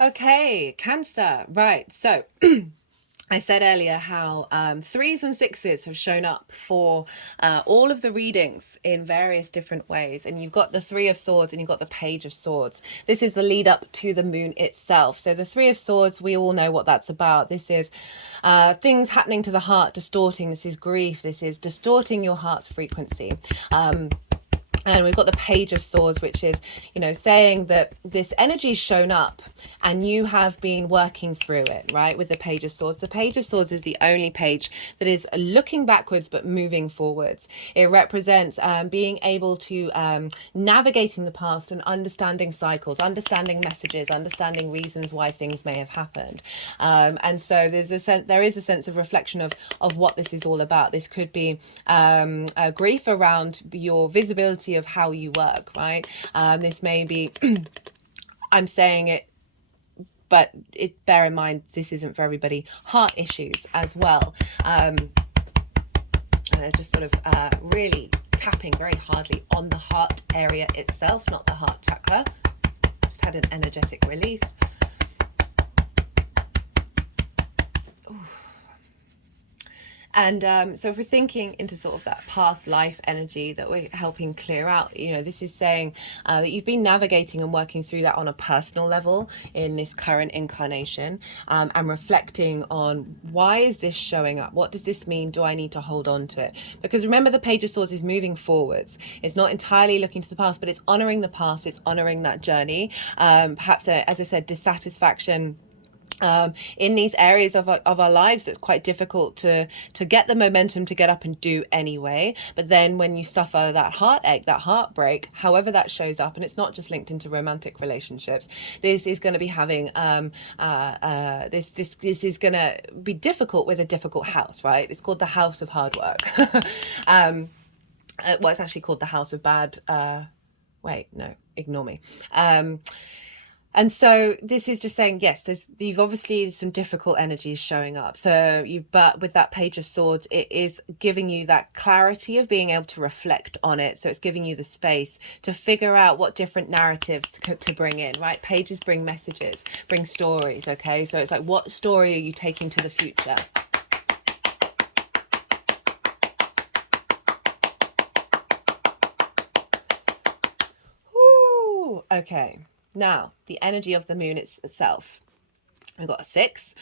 Okay, Cancer. Right, so I said earlier how threes and sixes have shown up for all of the readings in various different ways. And you've got the Three of Swords and you've got the Page of Swords. This is the lead up to the moon itself. So the Three of Swords, we all know what that's about. This is things happening to the heart, distorting. This is grief. This is distorting your heart's frequency. And we've got the Page of Swords, which is, you know, saying that this energy's shown up and you have been working through it, right? With the Page of Swords. The Page of Swords is the only page that is looking backwards but moving forwards. It represents being able to navigating the past and understanding cycles, understanding messages, understanding reasons why things may have happened. And so there is a sense of reflection of what this is all about. This could be a grief around your visibility of how you work, right? This may be I'm saying it, but bear in mind this isn't for everybody. Heart issues as well. Just sort of really tapping very hardly on the heart area itself, not the heart chakra. Just had an energetic release. Ooh. And so if we're thinking into sort of that past life energy that we're helping clear out, you know, this is saying that you've been navigating and working through that on a personal level in this current incarnation, and reflecting on, why is this showing up? What does this mean? Do I need to hold on to it? Because remember, the Page of Swords is moving forwards. It's not entirely looking to the past, but it's honoring the past. It's honoring that journey. Perhaps, as I said, dissatisfaction in these areas of our lives that's quite difficult to get the momentum to get up and do anyway. But then when you suffer that heartache, that heartbreak, however that shows up, and it's not just linked into romantic relationships, this is going to be having this is going to be difficult with a difficult house, right? It's called the House of Hard Work. Well, it's actually called the House of Bad wait, no, ignore me. And so this is just saying, yes, you've obviously some difficult energies showing up. So but with that Page of Swords, it is giving you that clarity of being able to reflect on it. So it's giving you the space to figure out what different narratives to bring in, right? Pages bring messages, bring stories. Okay. So it's like, what story are you taking to the future? Ooh, okay. Now, the energy of the moon itself. We've got a six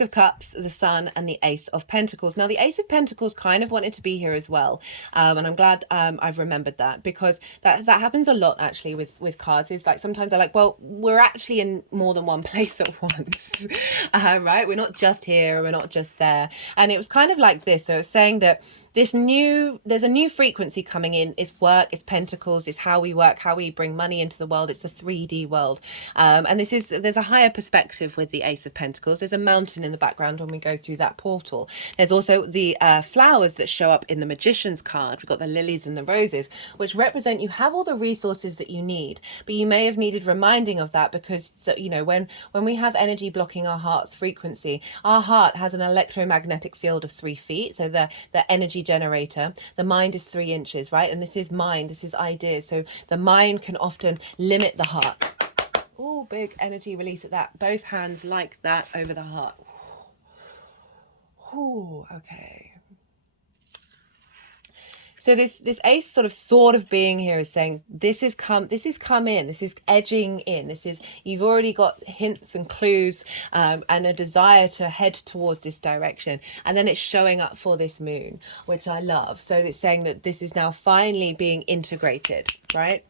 of cups, the sun, and the Ace of Pentacles. Now, the Ace of Pentacles kind of wanted to be here as well. And I'm glad I've remembered that, because that happens a lot actually with cards. It's like sometimes they're like, well, we're actually in more than one place at once, right? We're not just here, we're not just there. And it was kind of like this. So it's saying that there's a new frequency coming in. It's work, it's pentacles, it's how we work, how we bring money into the world. It's the 3D world. And there's a higher perspective with the Ace of Pentacles. There's a mountain in the background when we go through that portal. There's also the flowers that show up in the Magician's card. We've got the lilies and the roses, which represent you have all the resources that you need, but you may have needed reminding of that, because you know, when we have energy blocking our heart's frequency, our heart has an electromagnetic field of 3 feet. So the energy generator, the mind is 3 inches, right? And this is mind, this is ideas. So the mind can often limit the heart. Oh, big energy release at that. Both hands like that over the heart. Oh, okay. So this ace sort of being here is saying this is come in, this is edging in, you've already got hints and clues and a desire to head towards this direction, and then it's showing up for this moon, which I love. So it's saying that this is now finally being integrated, right?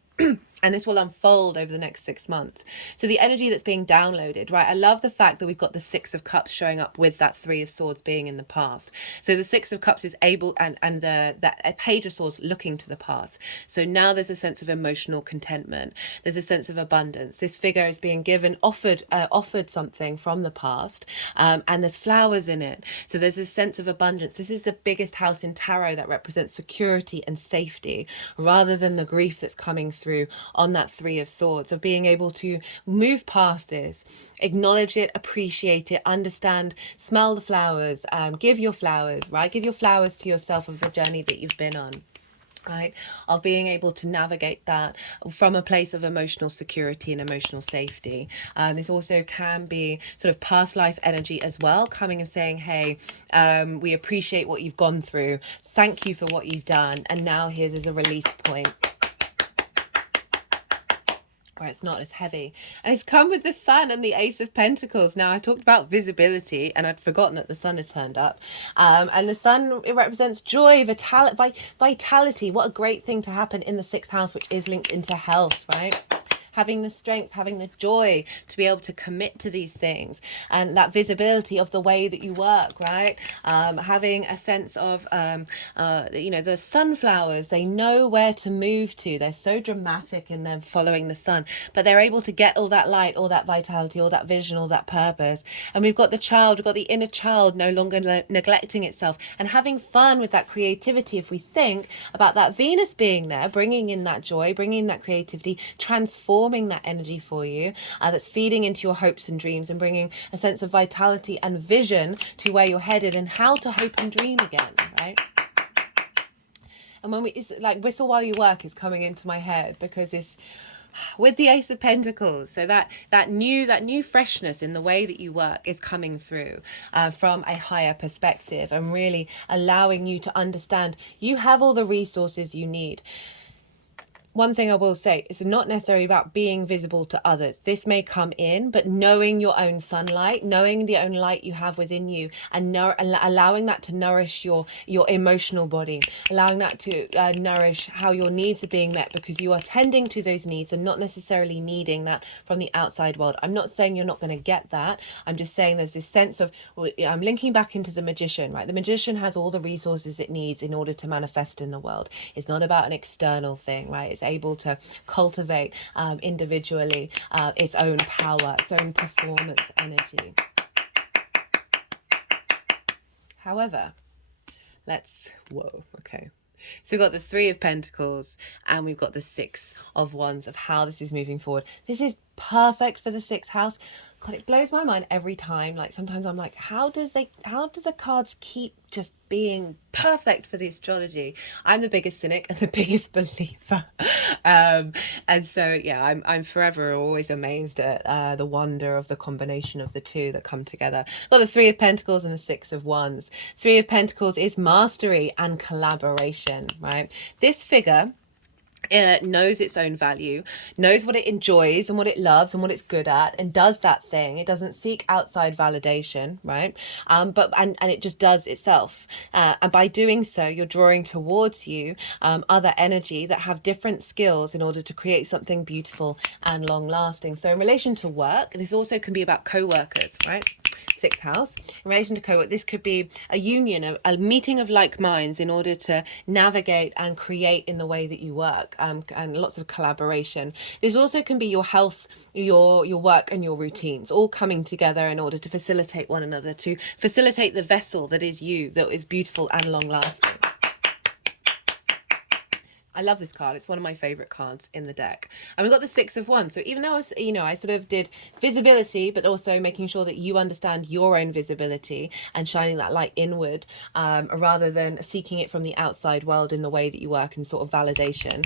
And this will unfold over the next 6 months. So the energy that's being downloaded, right? I love the fact that we've got the 6 of Cups showing up with that 3 of Swords being in the past. So the 6 of Cups is able, and the Page of Swords looking to the past. So now there's a sense of emotional contentment. There's a sense of abundance. This figure is being given, offered something from the past, and there's flowers in it. So there's a sense of abundance. This is the biggest house in tarot that represents security and safety, rather than the grief that's coming through on that 3 of Swords, of being able to move past this, acknowledge it, appreciate it, understand, smell the flowers, give your flowers, right? Give your flowers to yourself of the journey that you've been on. right? Of being able to navigate that from a place of emotional security and emotional safety. This also can be sort of past life energy as well, coming and saying, hey, we appreciate what you've gone through. Thank you for what you've done. And now here's as a release point, where it's not as heavy. And it's come with the Sun and the Ace of Pentacles. Now, I talked about visibility and I'd forgotten that the Sun had turned up. And the Sun, it represents joy, vitality. What a great thing to happen in the 6th house, which is linked into health, right? Having the strength, having the joy to be able to commit to these things, and that visibility of the way that you work, right? Having a sense of, you know, the sunflowers, they know where to move to. They're so dramatic in them following the sun, but they're able to get all that light, all that vitality, all that vision, all that purpose. And we've got the child, we've got the inner child no longer neglecting itself and having fun with that creativity. If we think about that Venus being there, bringing in that joy, bringing in that creativity, transforming that energy for you, that's feeding into your hopes and dreams and bringing a sense of vitality and vision to where you're headed and how to hope and dream again, right? And when it's like Whistle While You Work is coming into my head because it's with the Ace of Pentacles, so that new freshness in the way that you work is coming through from a higher perspective, and really allowing you to understand you have all the resources you need. One thing I will say, it's not necessarily about being visible to others. This may come in, but knowing your own sunlight, knowing the own light you have within you, and allowing that to nourish your emotional body, allowing that to nourish how your needs are being met, because you are tending to those needs and not necessarily needing that from the outside world. I'm not saying you're not going to get that. I'm just saying there's this sense of, I'm linking back into the magician, right? The magician has all the resources it needs in order to manifest in the world. It's not about an external thing, right? It's able to cultivate individually its own power, its own performance energy. However, okay. So we've got the 3 of Pentacles and we've got the 6 of Wands of how this is moving forward. This is perfect for the 6th house. God, it blows my mind every time. Like sometimes I'm like, how do the cards keep just being perfect for the astrology? I'm the biggest cynic and the biggest believer. And so yeah, I'm forever always amazed at the wonder of the combination of the two that come together. Got the 3 of Pentacles and the 6 of Wands. 3 of Pentacles is mastery and collaboration, right? This figure knows its own value, knows what it enjoys and what it loves and what it's good at, and does that thing. It doesn't seek outside validation, right? But it just does itself. And by doing so, you're drawing towards you other energy that have different skills in order to create something beautiful and long lasting. So in relation to work, this also can be about co-workers, right? 6th house. In relation to co-work, this could be a union, a meeting of like minds in order to navigate and create in the way that you work, and lots of collaboration. This also can be your health, your work and your routines all coming together in order to facilitate one another, to facilitate the vessel that is you, that is beautiful and long lasting. I love this card. It's one of my favorite cards in the deck. And we've got the 6 of Wands. So even though I sort of did visibility, but also making sure that you understand your own visibility and shining that light inward, rather than seeking it from the outside world in the way that you work and sort of validation.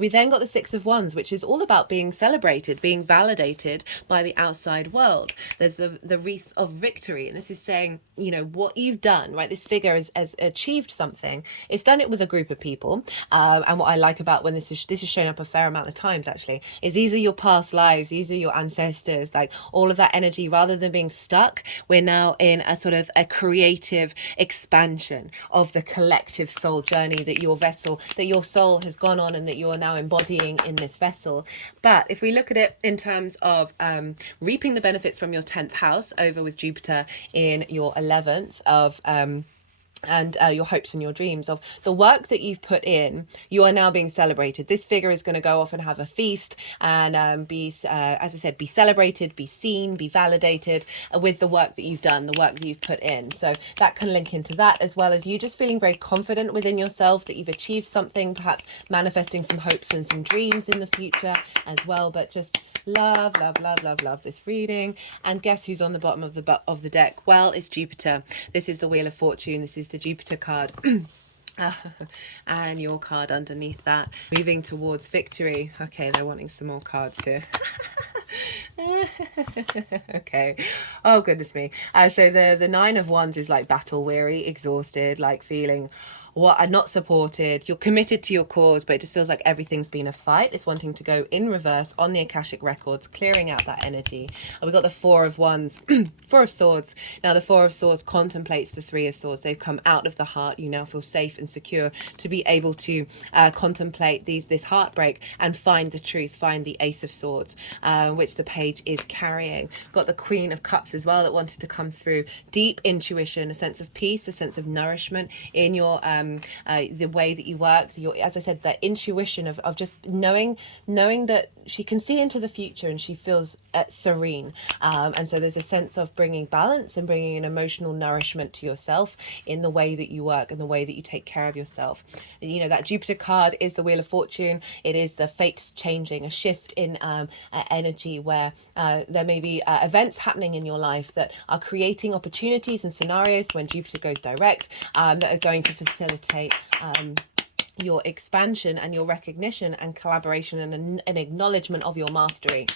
We then got the 6 of Wands, which is all about being celebrated, being validated by the outside world. There's the wreath of victory. And this is saying, what you've done, right? This figure has achieved something. It's done it with a group of people. And what I like about when this is shown up a fair amount of times actually is these are your past lives, these are your ancestors, like all of that energy. Rather than being stuck, we're now in a sort of a creative expansion of the collective soul journey that your vessel, that your soul has gone on and that you're now embodying in this vessel. But if we look at it in terms of reaping the benefits from your 10th house over with Jupiter in your 11th of and your hopes and your dreams of the work that you've put in, you are now being celebrated. This figure is going to go off and have a feast and be, as I said, be celebrated, be seen, be validated with the work that you've done, the work that you've put in. So that can link into that, as well as you just feeling very confident within yourself that you've achieved something, perhaps manifesting some hopes and some dreams in the future as well. But just love this reading. And guess who's on the bottom of the deck? Well, it's Jupiter. This is the Wheel of Fortune. This is the Jupiter card. And your card underneath that, moving towards victory. Okay, they're wanting some more cards here. Okay, oh goodness me. So the Nine of Wands is like battle weary, exhausted, like feeling what are not supported. You're committed to your cause, but it just feels like everything's been a fight. It's wanting to go in reverse on the Akashic records, clearing out that energy. And we've got the Four of Wands, Four of Swords. Now the Four of Swords contemplates the Three of Swords. They've come out of the heart. You now feel safe and secure to be able to contemplate this heartbreak and find the truth, find the Ace of Swords, which the page is carrying. Got the Queen of Cups as well that wanted to come through. Deep intuition, a sense of peace, a sense of nourishment in your the way that you work, as I said, that intuition of just knowing that she can see into the future and she feels serene, and so there's a sense of bringing balance and bringing an emotional nourishment to yourself in the way that you work and the way that you take care of yourself. You know, that Jupiter card is the Wheel of Fortune. It is the fates changing, a shift in energy where there may be events happening in your life that are creating opportunities and scenarios when Jupiter goes direct, that are going to facilitate your expansion and your recognition and collaboration and an acknowledgement of your mastery.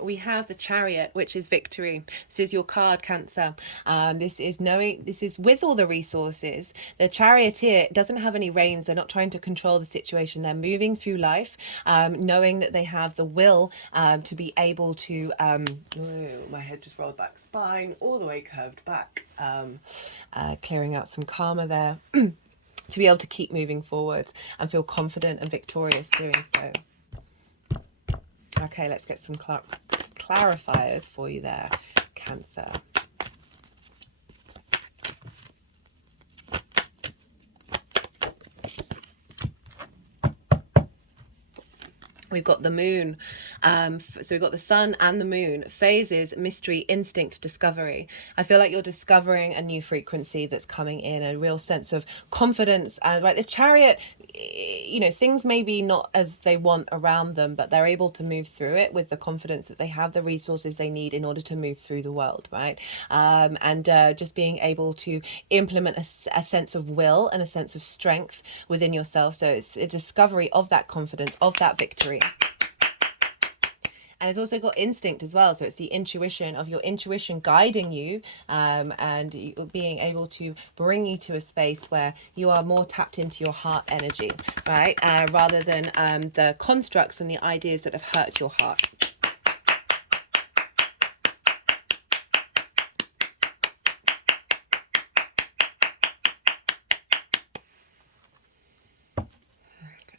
We have the Chariot, which is victory. This is your card, Cancer. This is with all the resources. The Charioteer doesn't have any reins. They're not trying to control the situation. They're moving through life, knowing that they have the will to be able to, my head just rolled back, spine all the way curved back, clearing out some karma there. To be able to keep moving forwards and feel confident and victorious doing so. Okay, let's get some clarifiers for you there, Cancer. We've got the moon. So we've got the sun and the moon. Phases, mystery, instinct, discovery. I feel like you're discovering a new frequency that's coming in, a real sense of confidence. And like the Chariot, you know, things may be not as they want around them, but they're able to move through it with the confidence that they have the resources they need in order to move through the world, right? And just being able to implement a sense of will and a sense of strength within yourself. So it's a discovery of that confidence, of that victory. And it's also got instinct as well. So it's the intuition of your intuition guiding you, and being able to bring you to a space where you are more tapped into your heart energy, right? Rather than the constructs and the ideas that have hurt your heart.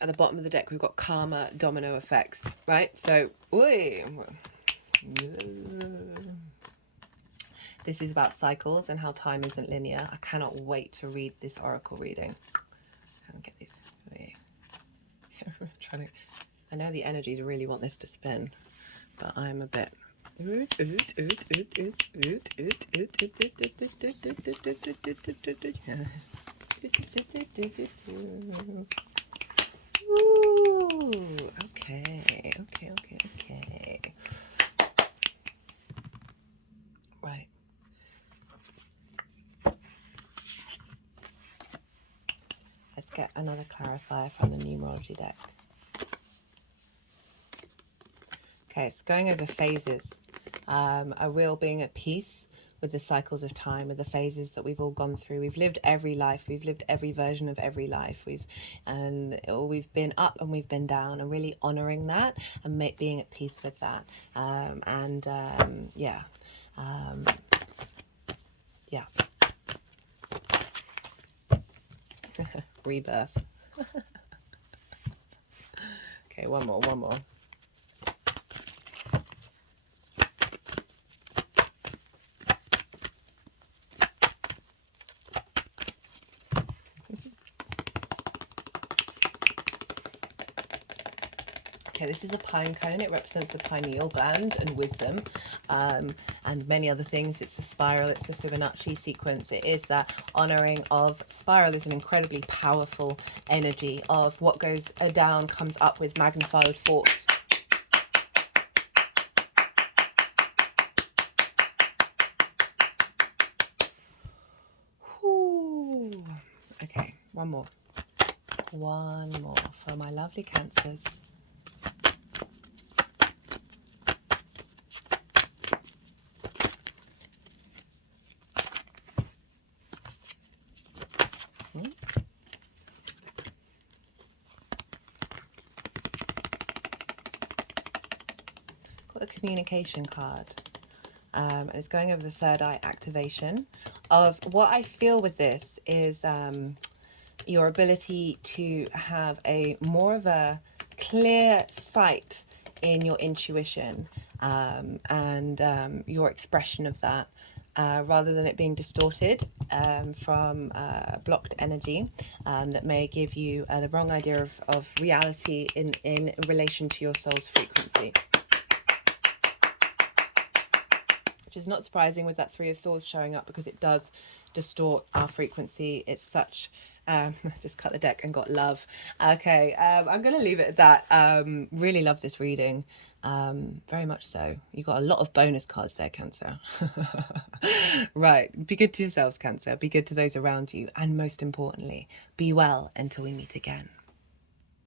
At the bottom of the deck, we've got karma, domino effects, right? So, this is about cycles and how time isn't linear. I cannot wait to read this oracle reading. Get these. I know the energies really want this to spin, but I'm a bit. Ooh, okay. Right. Let's get another clarifier from the numerology deck. Okay, it's going over phases. A real being at peace with the cycles of time, with the phases that we've all gone through. We've lived every life. We've lived every version of every life. We've been up and we've been down, and really honoring that and being at peace with that. Yeah. Rebirth. Okay, one more. Okay, this is a pine cone. It represents the pineal gland and wisdom, and many other things. It's the spiral, it's the Fibonacci sequence. It is that honoring of spiral is an incredibly powerful energy of what goes down comes up with magnified force. Okay, One more. One more for my lovely Cancers. Got the communication card. And it's going over the third eye activation of what I feel with this is your ability to have a more of a clear sight in your intuition and your expression of that, rather than it being distorted from blocked energy that may give you the wrong idea of reality in relation to your soul's frequency. Which is not surprising with that Three of Swords showing up, because it does distort our frequency. It's such just cut the deck and got love. Okay, I'm gonna leave it at that. Really love this reading, very much so. You got a lot of bonus cards there, Cancer. Right, be good to yourselves, Cancer, be good to those around you, and most importantly, be well until we meet again.